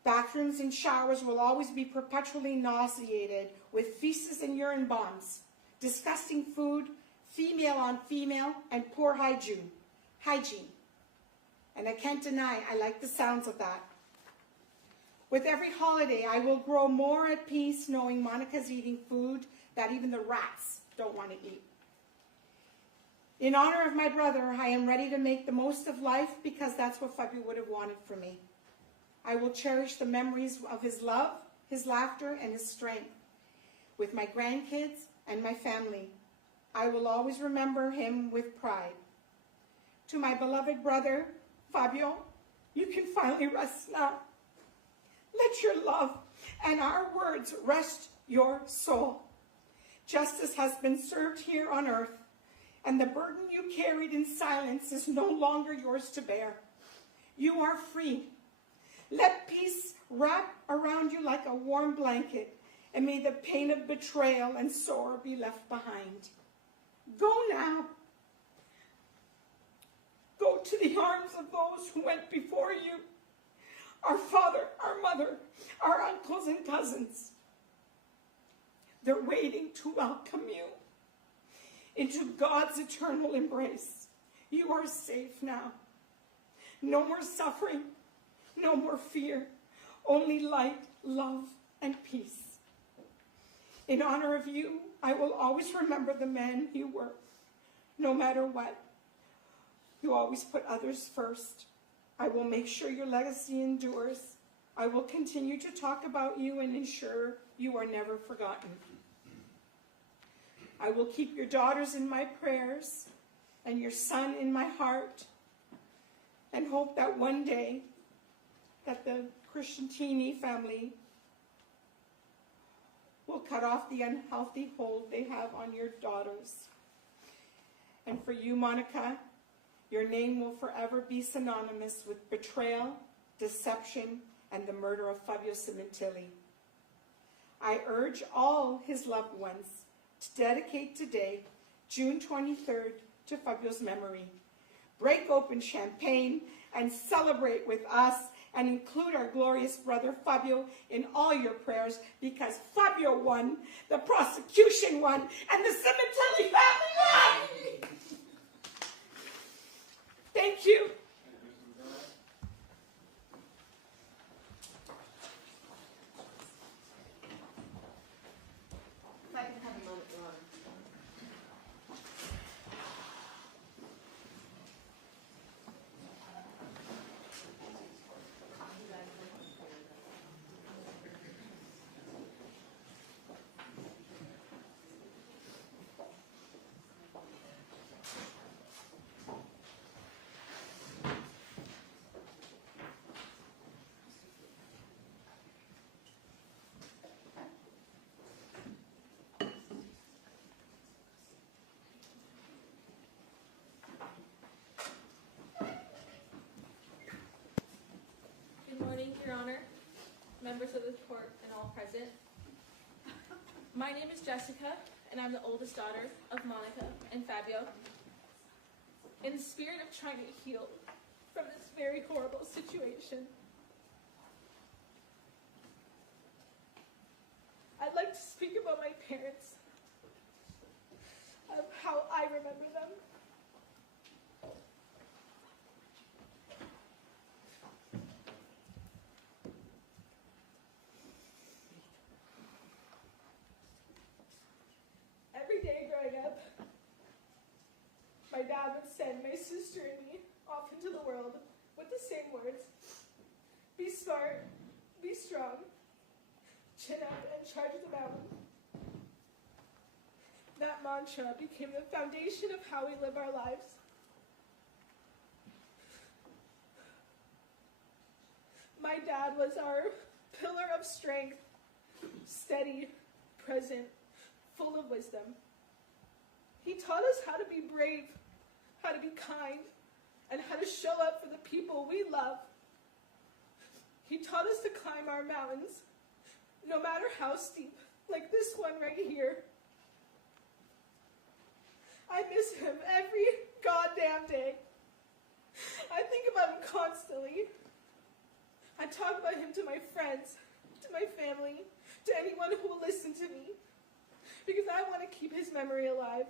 Bathrooms and showers will always be perpetually nauseated with feces and urine bombs, disgusting food, female on female, and poor hygiene. And I can't deny I like the sounds of that. With every holiday, I will grow more at peace knowing Monica's eating food that even the rats don't want to eat. In honor of my brother, I am ready to make the most of life because that's what Fabio would have wanted for me. I will cherish the memories of his love, his laughter, and his strength. With my grandkids and my family, I will always remember him with pride. To my beloved brother, Fabio, you can finally rest now. Let your love and our words rest your soul. Justice has been served here on earth, and the burden you carried in silence is no longer yours to bear. You are free. Let peace wrap around you like a warm blanket, and may the pain of betrayal and sorrow be left behind. Go now. Go to the arms of those who went before you, our father, our mother, our uncles and cousins. They're waiting to welcome you into God's eternal embrace. You are safe now. No more suffering, no more fear, only light, love, and peace. In honor of you, I will always remember the man you were, no matter what. You always put others first. I will make sure your legacy endures. I will continue to talk about you and ensure you are never forgotten. I will keep your daughters in my prayers and your son in my heart, and hope that one day that the Crescentini family will cut off the unhealthy hold they have on your daughters. And for you, Monica, your name will forever be synonymous with betrayal, deception, and the murder of Fabio Sementilli. I urge all his loved ones to dedicate today, June 23rd, to Fabio's memory. Break open champagne and celebrate with us, and include our glorious brother Fabio in all your prayers, because Fabio won, the prosecution won, and the Sementilli family won! Thank you. If I can have a moment, Ron. Good morning, Your Honor, members of the court, and all present. My name is Jessica, and I'm the oldest daughter of Monica and Fabio. In the spirit of trying to heal from this very horrible situation, I'd like to speak about my parents, of how I remember them. Every day growing up, my dad would send my sister and me off into the world with the same words: be smart, be strong, chin up and charge the mountain. That mantra became the foundation of how we live our lives. My dad was our pillar of strength, steady, present, full of wisdom. He taught us how to be brave, how to be kind, and how to show up for the people we love. He taught us to climb our mountains, no matter how steep, like this one right here. I miss him every goddamn day. I think about him constantly. I talk about him to my friends, to my family, to anyone who will listen to me, because I want to keep his memory alive.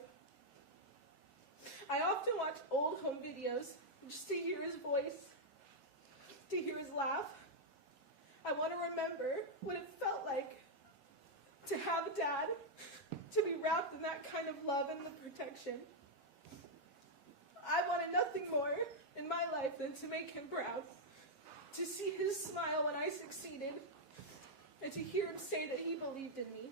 I often watch old home videos just to hear his voice, to hear his laugh. I want to remember what it felt like to have a dad, to be wrapped in that kind of love and the protection. I wanted nothing more in my life than to make him proud, to see his smile when I succeeded, and to hear him say that he believed in me.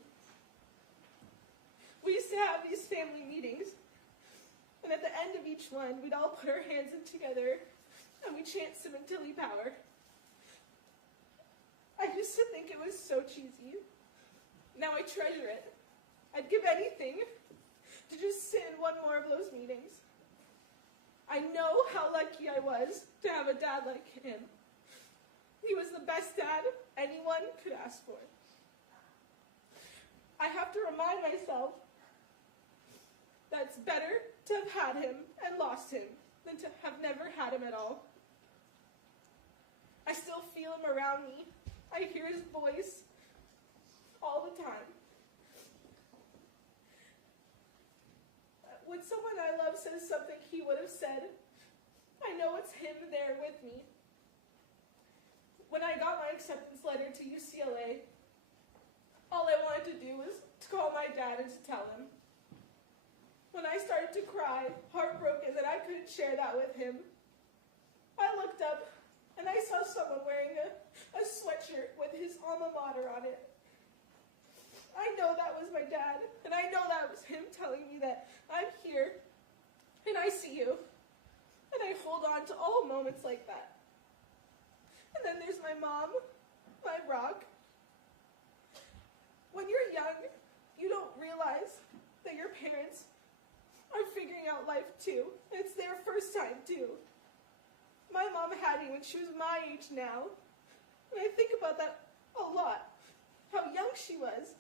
We used to have these family meetings, and at the end of each one, we'd all put our hands in together, and we'd chant Sementilli power. I used to think it was so cheesy. Now I treasure it. I'd give anything to just sit in one more of those meetings. I know how lucky I was to have a dad like him. He was the best dad anyone could ask for. I have to remind myself that it's better to have had him and lost him than to have never had him at all. I still feel him around me. I hear his voice all the time. When someone I love says something he would have said, I know it's him there with me. When I got my acceptance letter to UCLA, all I wanted to do was to call my dad and to tell him. When I started to cry, heartbroken that I couldn't share that with him, I looked up and I saw someone wearing a sweatshirt with his alma mater on it. I know that was my dad, and I know that was him telling me that I'm here, and I see you, and I hold on to all moments like that. And then there's my mom, my rock. When you're young, you don't realize that your parents are figuring out life too. It's their first time too. My mom had me when she was my age now, and I think about that a lot. How young she was,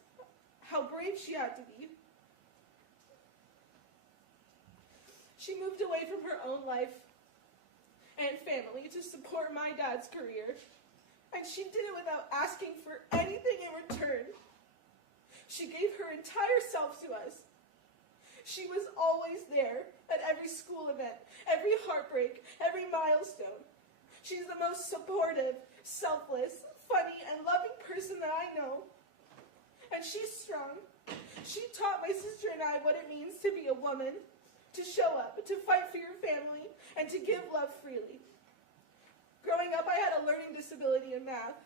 how brave she had to be. She moved away from her own life and family to support my dad's career, and she did it without asking for anything in return. She gave her entire self to us. She was always there at every school event, every heartbreak, every milestone. She's the most supportive, selfless, funny, and loving person that I know. And she's strong. She taught my sister and I what it means to be a woman, to show up, to fight for your family, and to give love freely. Growing up, I had a learning disability in math,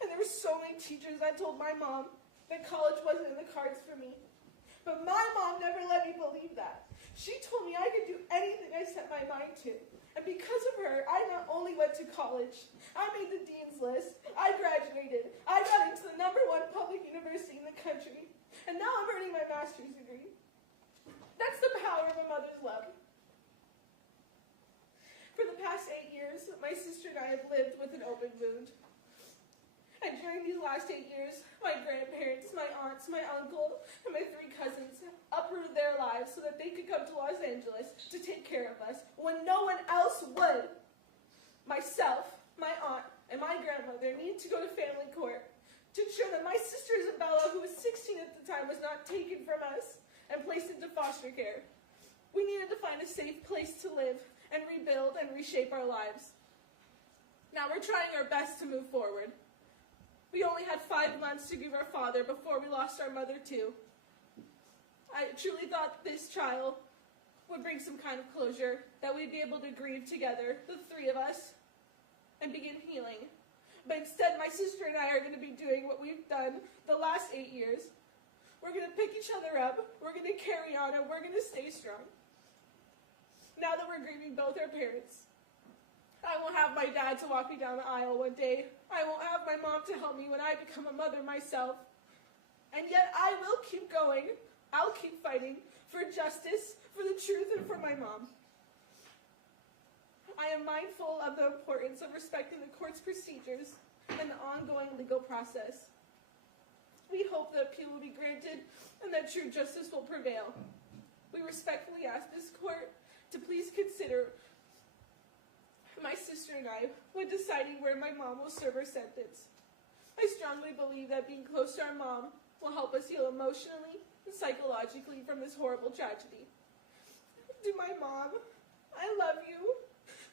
and there were so many teachers that told my mom that college wasn't in the cards for me. But my mom never let me believe that. She told me I could do anything I set my mind to. And because of her, I not only went to college, I made the dean's list, I graduated, I got into the #1 public university in the country, and now I'm earning my master's degree. That's the power of a mother's love. For the past 8 years, my sister and I have lived with an open wound. And during these last 8 years, my grandparents, my aunts, my uncle, and my 3 cousins uprooted their lives so that they could come to Los Angeles to take care of us when no one else would. Myself, my aunt, and my grandmother needed to go to family court to ensure that my sister Isabella, who was 16 at the time, was not taken from us and placed into foster care. We needed to find a safe place to live and rebuild and reshape our lives. Now we're trying our best to move forward. We only had 5 months to grieve our father before we lost our mother too. I truly thought this trial would bring some kind of closure, that we'd be able to grieve together, the 3 of us, and begin healing. But instead, my sister and I are going to be doing what we've done the last 8 years. We're going to pick each other up, we're going to carry on, and we're going to stay strong. Now that we're grieving both our parents, I won't have my dad to walk me down the aisle one day. I won't have my mom to help me when I become a mother myself. And yet I will keep going. I'll keep fighting for justice, for the truth, and for my mom. I am mindful of the importance of respecting the court's procedures and the ongoing legal process. We hope the appeal will be granted and that true justice will prevail. We respectfully ask this court to please consider my sister and I when deciding where my mom will serve her sentence. I strongly believe that being close to our mom will help us heal emotionally and psychologically from this horrible tragedy. To my mom, I love you,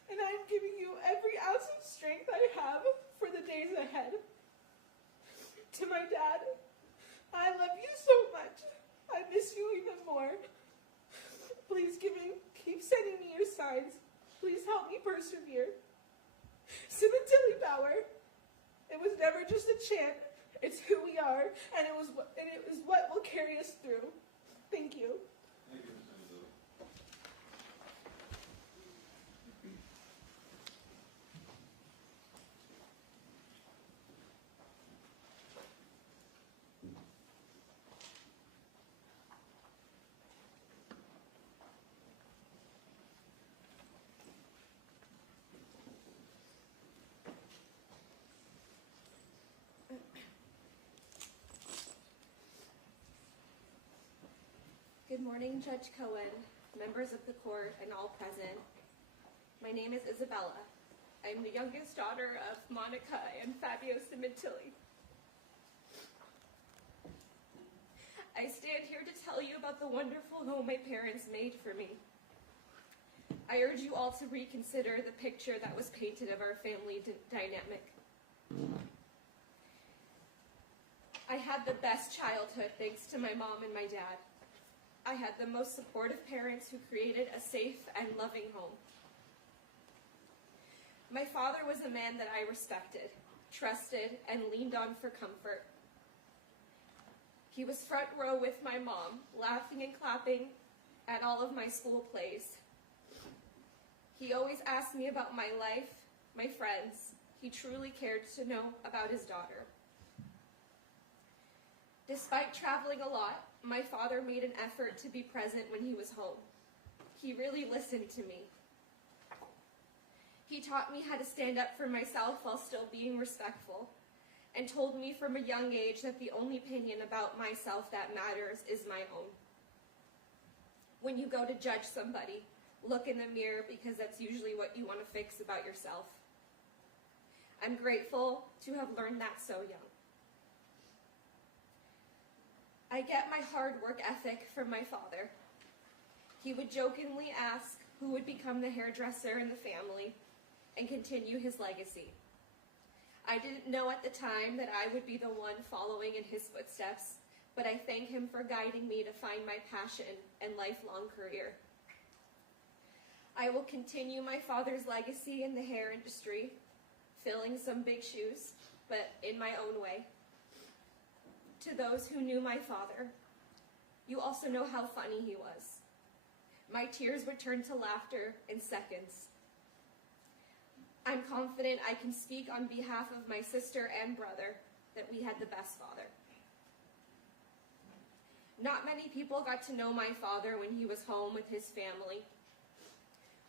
and I'm giving you every ounce of strength I have for the days ahead. To my dad, I love you so much. I miss you even more. Please keep sending me your signs. Please help me persevere. Sementilli power. It was never just a chant. It's who we are, and it is what will carry us through. Thank you. Thank you, Ms. Angelo. Good morning, Judge Cohen, members of the court, and all present. My name is Isabella. I'm the youngest daughter of Monica and Fabio Sementilli. I stand here to tell you about the wonderful home my parents made for me. I urge you all to reconsider the picture that was painted of our family dynamic. I had the best childhood thanks to my mom and my dad. I had the most supportive parents who created a safe and loving home. My father was a man that I respected, trusted, and leaned on for comfort. He was front row with my mom, laughing and clapping at all of my school plays. He always asked me about my life, my friends. He truly cared to know about his daughter. Despite traveling a lot, my father made an effort to be present when he was home. He really listened to me. He taught me how to stand up for myself while still being respectful, and told me from a young age that the only opinion about myself that matters is my own. When you go to judge somebody, look in the mirror because that's usually what you want to fix about yourself. I'm grateful to have learned that so young. I get my hard work ethic from my father. He would jokingly ask who would become the hairdresser in the family and continue his legacy. I didn't know at the time that I would be the one following in his footsteps, but I thank him for guiding me to find my passion and lifelong career. I will continue my father's legacy in the hair industry, filling some big shoes, but in my own way. To those who knew my father, you also know how funny he was. My tears would turn to laughter in seconds. I'm confident I can speak on behalf of my sister and brother that we had the best father. Not many people got to know my father when he was home with his family.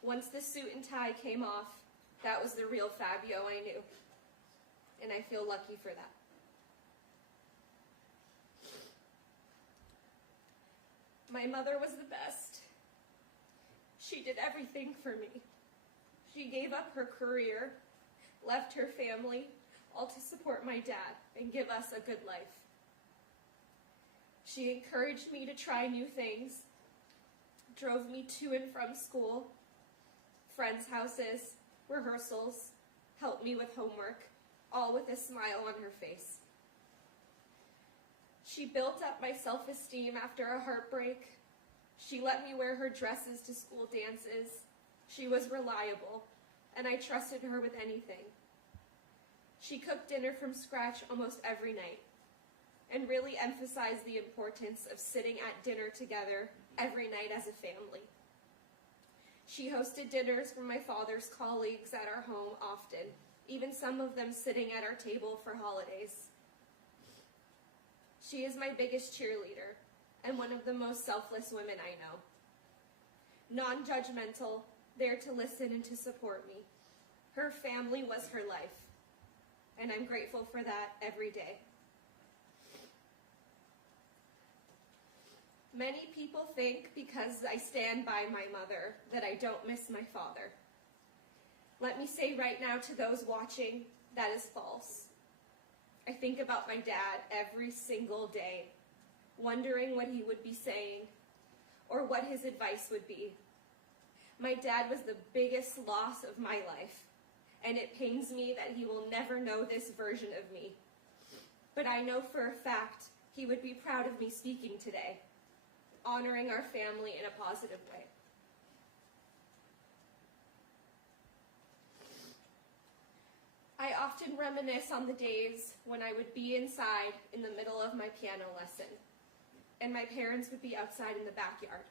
Once the suit and tie came off, that was the real Fabio I knew, and I feel lucky for that. My mother was the best. She did everything for me. She gave up her career, left her family, all to support my dad and give us a good life. She encouraged me to try new things, drove me to and from school, friends' houses, rehearsals, helped me with homework, all with a smile on her face. She built up my self-esteem after a heartbreak. She let me wear her dresses to school dances. She was reliable, and I trusted her with anything. She cooked dinner from scratch almost every night, and really emphasized the importance of sitting at dinner together every night as a family. She hosted dinners for my father's colleagues at our home often, even some of them sitting at our table for holidays. She is my biggest cheerleader and one of the most selfless women I know. Non-judgmental, there to listen and to support me. Her family was her life, and I'm grateful for that every day. Many people think because I stand by my mother that I don't miss my father. Let me say right now to those watching, that is false. I think about my dad every single day, wondering what he would be saying or what his advice would be. My dad was the biggest loss of my life, and it pains me that he will never know this version of me. But I know for a fact he would be proud of me speaking today, honoring our family in a positive way. I often reminisce on the days when I would be inside in the middle of my piano lesson, and my parents would be outside in the backyard.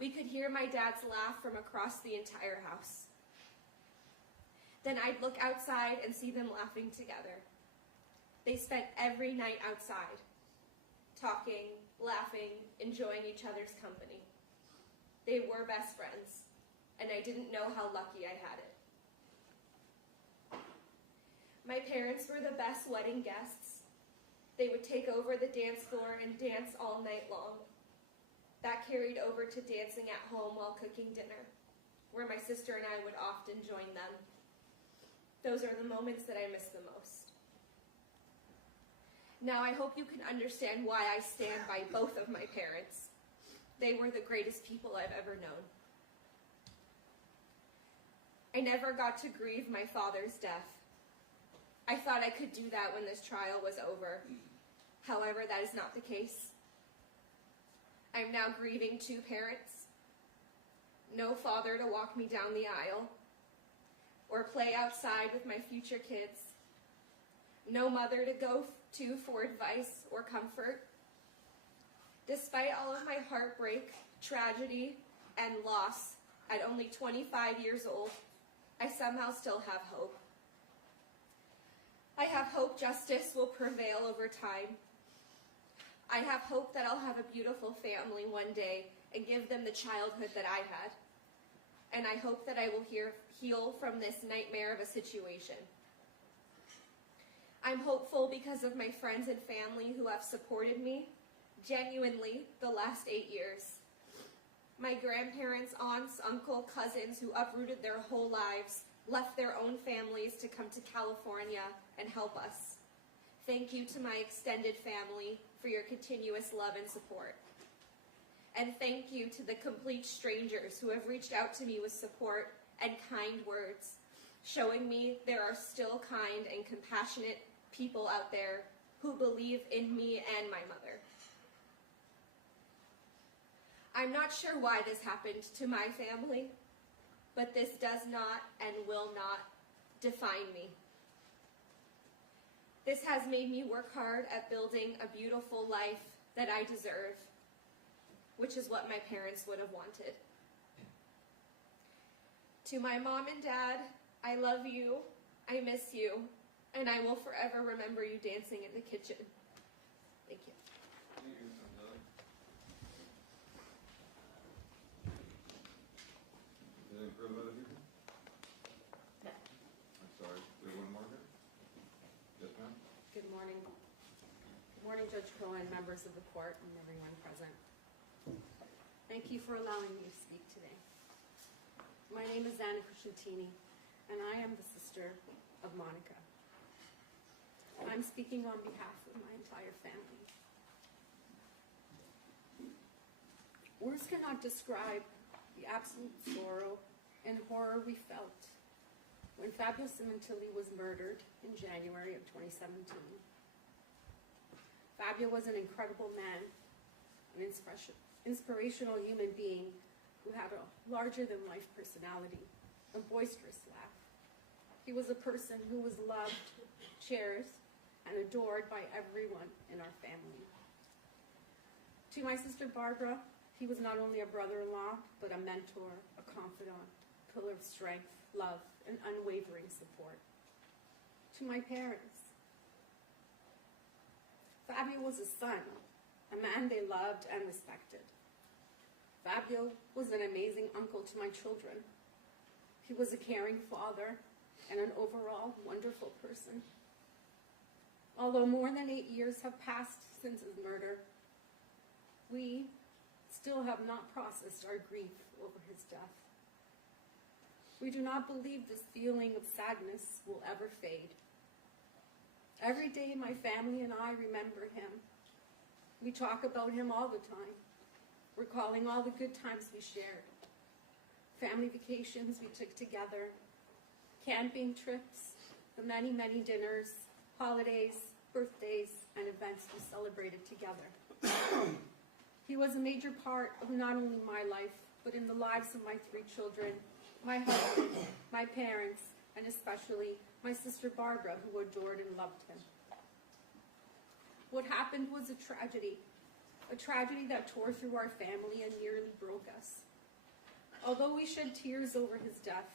We could hear my dad's laugh from across the entire house. Then I'd look outside and see them laughing together. They spent every night outside, talking, laughing, enjoying each other's company. They were best friends, and I didn't know how lucky I had it. My parents were the best wedding guests. They would take over the dance floor and dance all night long. That carried over to dancing at home while cooking dinner, where my sister and I would often join them. Those are the moments that I miss the most. Now I hope you can understand why I stand by both of my parents. They were the greatest people I've ever known. I never got to grieve my father's death. I thought I could do that when this trial was over. However, that is not the case. I'm now grieving 2 parents, no father to walk me down the aisle, or play outside with my future kids, no mother to go to for advice or comfort. Despite all of my heartbreak, tragedy, and loss at only 25 years old, I somehow still have hope. I have hope justice will prevail over time. I have hope that I'll have a beautiful family one day and give them the childhood that I had. And I hope that I will heal from this nightmare of a situation. I'm hopeful because of my friends and family who have supported me, genuinely, the last 8 years. My grandparents, aunts, uncle, cousins who uprooted their whole lives, left their own families to come to California and help us. Thank you to my extended family for your continuous love and support. And thank you to the complete strangers who have reached out to me with support and kind words, showing me there are still kind and compassionate people out there who believe in me and my mother. I'm not sure why this happened to my family, but this does not and will not define me. This has made me work hard at building a beautiful life that I deserve, which is what my parents would have wanted. To my mom and dad, I love you, I miss you, and I will forever remember you dancing in the kitchen. Thank you. Anything further out of here? I'm sorry, we have one more here? Yes, ma'am? Good morning. Good morning, Judge Cohen, members of the court, and everyone present. Thank you for allowing me to speak today. My name is Anna Cuscientini, and I am the sister of Monica. I'm speaking on behalf of my entire family. Words cannot describe the absolute sorrow and horror we felt when Fabio Sementilli was murdered in January of 2017. Fabio was an incredible man, an inspirational human being who had a larger-than-life personality, a boisterous laugh. He was a person who was loved, cherished, and adored by everyone in our family. To my sister Barbara, he was not only a brother-in-law, but a mentor, a confidant, pillar of strength, love, and unwavering support. To my parents, Fabio was a son, a man they loved and respected. Fabio was an amazing uncle to my children. He was a caring father and an overall wonderful person. Although more than 8 years have passed since his murder, we still have not processed our grief over his death. We do not believe this feeling of sadness will ever fade. Every day my family and I remember him. We talk about him all the time, recalling all the good times we shared, family vacations we took together, camping trips, the many, many dinners, holidays, birthdays, and events we celebrated together. He was a major part of not only my life, but in the lives of my 3 children, my husband, my parents, and especially my sister Barbara, who adored and loved him. What happened was a tragedy that tore through our family and nearly broke us. Although we shed tears over his death,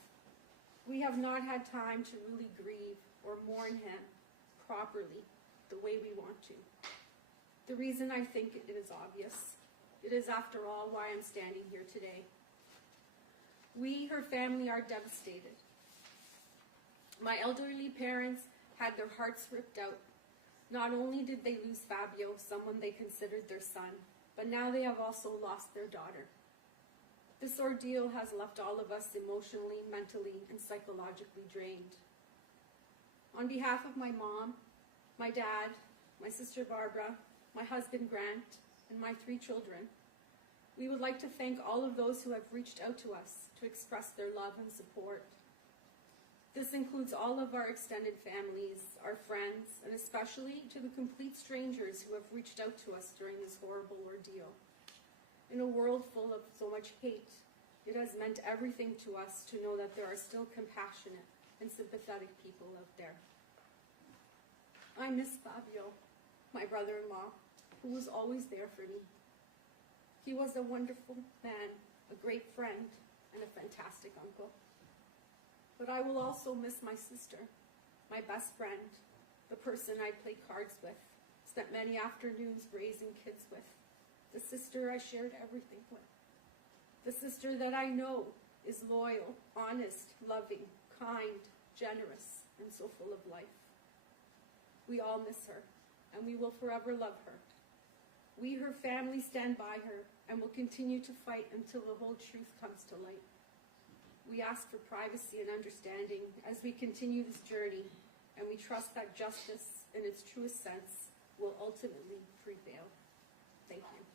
we have not had time to really grieve or mourn him properly the way we want to. The reason I think it is obvious. It is, after all, why I'm standing here today. We, her family, are devastated. My elderly parents had their hearts ripped out. Not only did they lose Fabio, someone they considered their son, but now they have also lost their daughter. This ordeal has left all of us emotionally, mentally, and psychologically drained. On behalf of my mom, my dad, my sister Barbara, my husband Grant, and my 3 children, we would like to thank all of those who have reached out to us to express their love and support. This includes all of our extended families, our friends, and especially to the complete strangers who have reached out to us during this horrible ordeal. In a world full of so much hate, it has meant everything to us to know that there are still compassionate and sympathetic people out there. I miss Fabio, my brother-in-law, who was always there for me. He was a wonderful man, a great friend, and a fantastic uncle. But I will also miss my sister, my best friend, the person I played cards with, spent many afternoons raising kids with, the sister I shared everything with, the sister that I know is loyal, honest, loving, kind, generous, and so full of life. We all miss her, and we will forever love her. We, her family, stand by her and will continue to fight until the whole truth comes to light. We ask for privacy and understanding as we continue this journey, and we trust that justice, in its truest sense, will ultimately prevail. Thank you.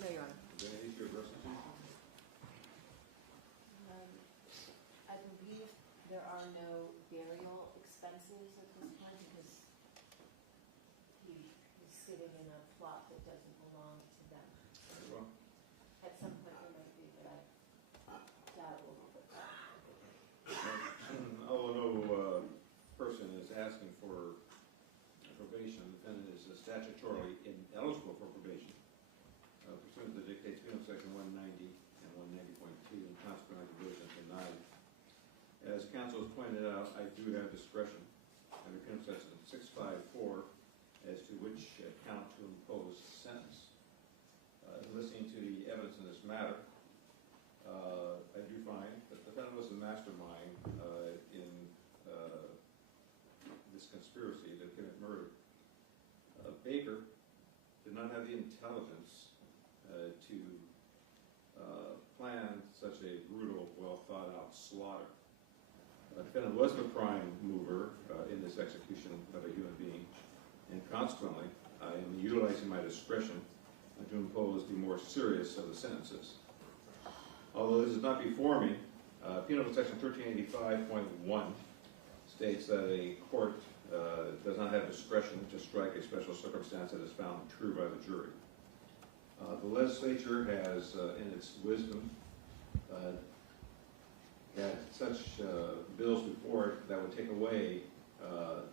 No, Your Honor. I believe there are no burial expenses at this point because he is sitting in a plot that doesn't belong to them. At some point there might be, but I doubt it will be put back. Although no person is asking for probation, the defendant is statutorily ineligible for probation. Pursuant to the dictates penal section 190 and 190.2, and consequently probation is denied. As counsel has pointed out, I do have discretion under penal section 654 as to which count to impose sentence. Listening to the evidence in this matter, I do find that the defendant was the mastermind in this conspiracy to commit murder. Baker did not have the intelligence to plan such a brutal, well-thought-out slaughter. The defendant was the prime mover in this execution of a human being, and consequently, I am utilizing my discretion to impose the more serious of the sentences. Although this is not before me, Penal Section 1385.1 states that a court does not have discretion to strike a special circumstance that is found true by the jury. The legislature has, in its wisdom, had such bills before it that would take away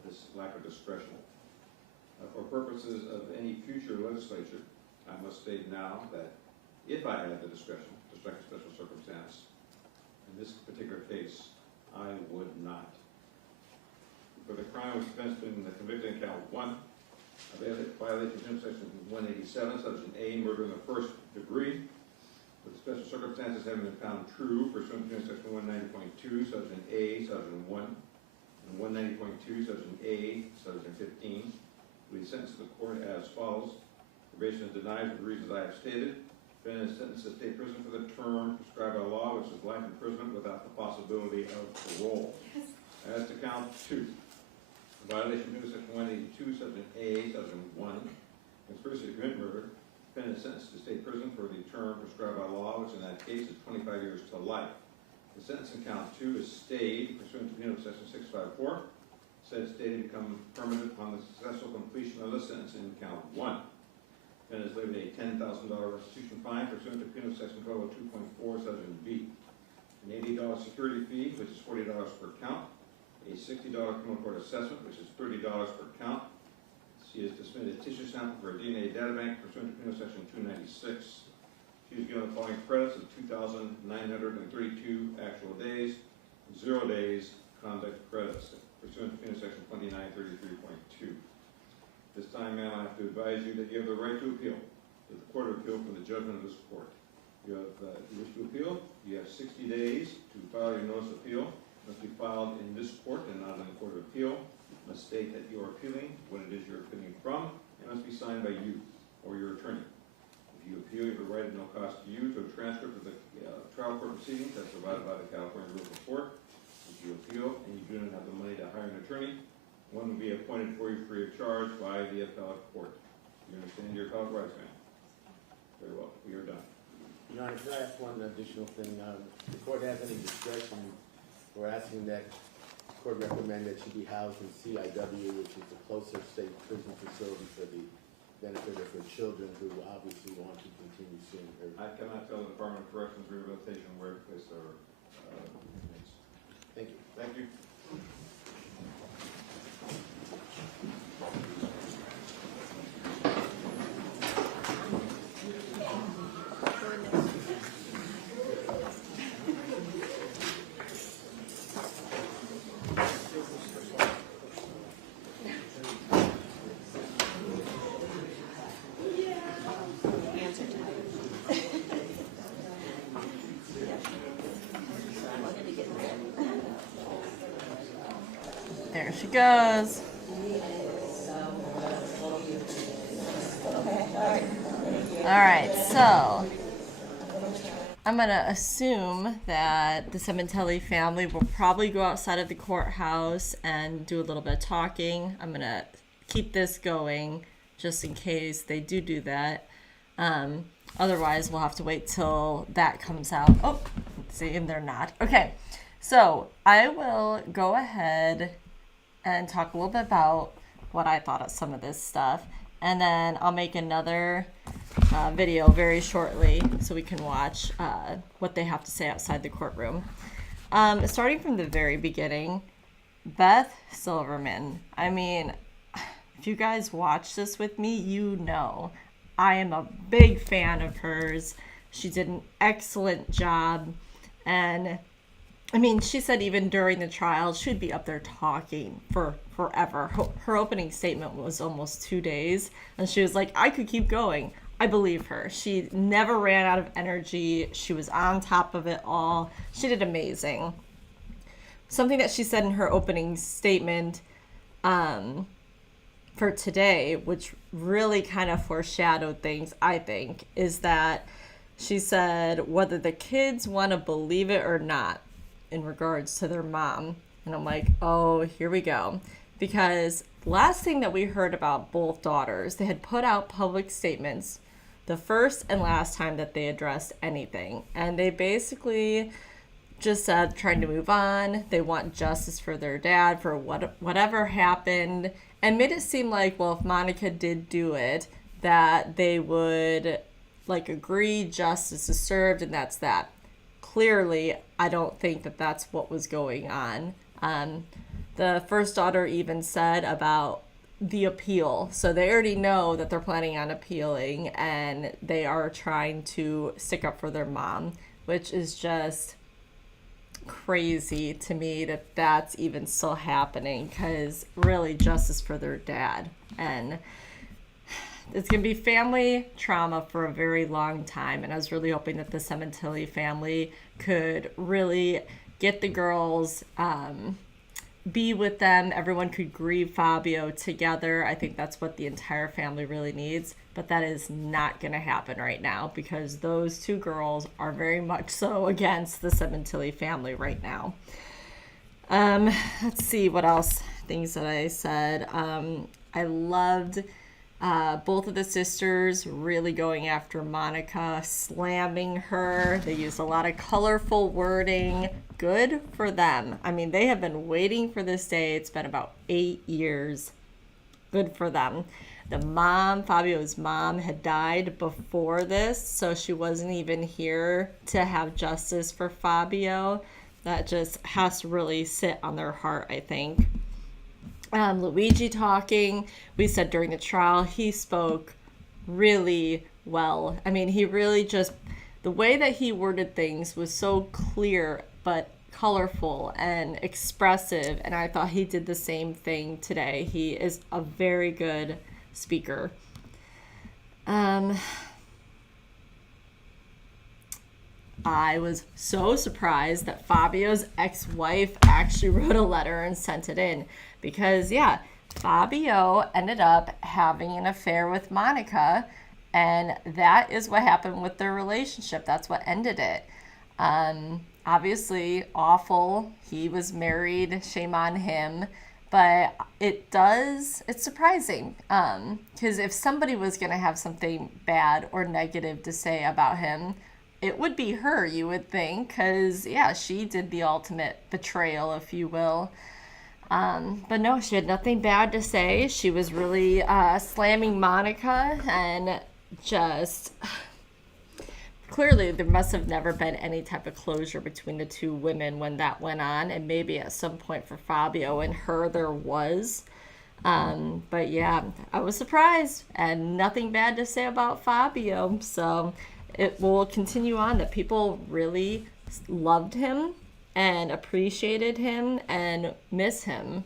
this lack of discretion. For purposes of any future legislature, I must state now that if I had the discretion to strike a special circumstance, in this particular case, I would not. For the crime which the defense has been convicted in count 1, violation of penal section 187, subsection A, murder in the first degree, with the special circumstances having been found true pursuant to section 190.2, subsection A, subsection 1, and 190.2, subsection A, subsection 15. We sentence the court as follows. Probation is denied for the reasons I have stated. Defendant is sentenced to state prison for the term prescribed by law, which is life imprisonment without the possibility of parole. As to count 2, violation of section 182, subsection A, subsection 1, conspiracy to commit murder. Defendant is sentenced to state prison for the term prescribed by law, which in that case is 25 years to life. The sentence in count 2 is stayed pursuant to Penal Section 654. Said stay to become permanent upon the successful completion of the sentence in count 1. Defendant is levied a $10,000 restitution fine pursuant to Penal Section 2.4 subsection B. An $80 security fee, which is $40 per count. A $60 criminal court assessment, which is $30 per count. She is to submit a tissue sample for a DNA data bank pursuant to Penal Section 296. She was given the following credits of 2,932 actual days, 0 days conduct credits pursuant to Penal Section 2933.2. This time, ma'am, I have to advise you that you have the right to appeal to the Court of Appeal from the judgment of this court. You have, you wish to appeal, you have 60 days to file your notice of appeal. It must be filed in this court and not in the Court of Appeal. It must state that you are appealing, what it is you're appealing from. It must be signed by you or your attorney. If you appeal, you have a right at no cost to you to a transcript of the trial court proceedings as provided by the California Rules of Court. If you appeal and you do not have the money to hire an attorney, one will be appointed for you free of charge by the appellate court. You understand your appellate rights, ma'am? Very well. We are done. Your Honor, can I ask one additional thing? If the court has any discretion, we're asking that the court recommend that she be housed in CIW, which is the closer state prison facility for the benefit of her children who obviously want to continue seeing her. I cannot tell the Department of Corrections Rehabilitation where to place their inmates. Thank you. Thank you. There she goes. All right, so I'm going to assume that the Sementilli family will probably go outside of the courthouse and do a little bit of talking. I'm going to keep this going just in case they do that. Otherwise, we'll have to wait till that comes out. Oh, see, and they're not. Okay, so I will go ahead and talk a little bit about what I thought of some of this stuff. And then I'll make another video very shortly so we can watch what they have to say outside the courtroom. Starting from the very beginning, Beth Silverman. I mean, if you guys watch this with me, you know I am a big fan of hers. She did an excellent job. And I mean, she said even during the trial, she'd be up there talking for forever. Her opening statement was almost 2 days. And she was like, I could keep going. I believe her. She never ran out of energy. She was on top of it all. She did amazing. Something that she said in her opening statement for today, which really kind of foreshadowed things, I think, is that she said whether the kids want to believe it or not, in regards to their mom. And I'm like, oh, here we go. Because last thing that we heard about both daughters, they had put out public statements the first and last time that they addressed anything. And they basically just said trying to move on. They want justice for their dad for whatever happened. And made it seem like, well, if Monica did do it, that they would like agree justice is served and that's that. Clearly, I don't think that that's what was going on. The first daughter even said about the appeal. So they already know that they're planning on appealing and they are trying to stick up for their mom, which is just crazy to me that that's even still happening, because really justice for their dad. And it's going to be family trauma for a very long time. And I was really hoping that the Sementilli family could really get the girls, be with them. Everyone could grieve Fabio together. I think that's what the entire family really needs. But that is not going to happen right now, because those two girls are very much so against the Sementilli family right now. Let's see what else, things that I said. I loved Both of the sisters really going after Monica, slamming her. They used a lot of colorful wording. Good for them. I mean, they have been waiting for this day. It's been about 8 years. Good for them. The mom, Fabio's mom, had died before this, so she wasn't even here to have justice for Fabio. That just has to really sit on their heart, I think. Luigi talking, we said during the trial, he spoke really well. I mean, he really just, the way that he worded things was so clear but colorful and expressive, and I thought he did the same thing today. He is a very good speaker. I was so surprised that Fabio's ex-wife actually wrote a letter and sent it in, because yeah, Fabio ended up having an affair with Monica, and that is what happened with their relationship. That's what ended it. Obviously awful. He was married, shame on him. But it's surprising, because if somebody was going to have something bad or negative to say about him, it would be her, you would think, because, yeah, she did the ultimate betrayal, if you will. But no, she had nothing bad to say. She was really slamming Monica, and just clearly there must have never been any type of closure between the two women when that went on, and maybe at some point for Fabio and her there was. But yeah, I was surprised, and nothing bad to say about Fabio, so it will continue on that people really loved him and appreciated him and miss him.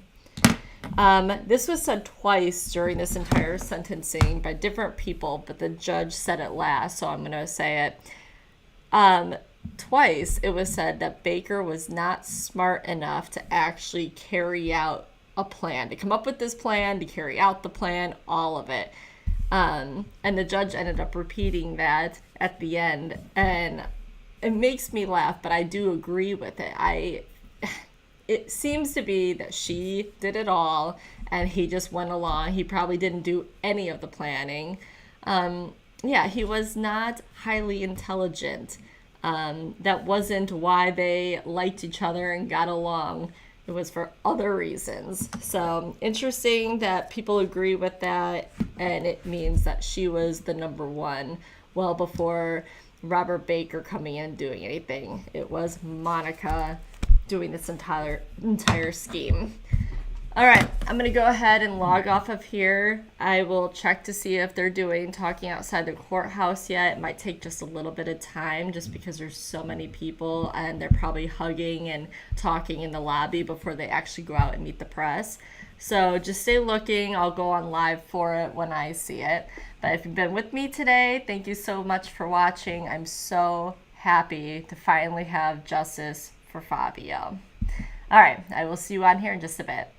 This was said twice during this entire sentencing by different people, but the judge said it last, so I'm going to say it. Twice it was said that Baker was not smart enough to actually carry out a plan, to come up with this plan, to carry out the plan, all of it. And the judge ended up repeating that at the end, and it makes me laugh, but I do agree with it. It seems to be that she did it all, and he just went along. He probably didn't do any of the planning. Yeah, he was not highly intelligent. That wasn't why they liked each other and got along. It was for other reasons. So interesting that people agree with that, and it means that she was the number one well before Robert Baker coming in doing anything. It was Monica doing this entire scheme. All right, I'm going to go ahead and log off of here. I will check to see if they're doing talking outside the courthouse yet. It might take just a little bit of time just because there's so many people, and they're probably hugging and talking in the lobby before they actually go out and meet the press. So just stay looking. I'll go on live for it when I see it. But if you've been with me today, thank you so much for watching. I'm so happy to finally have justice for Fabio. All right, I will see you on here in just a bit.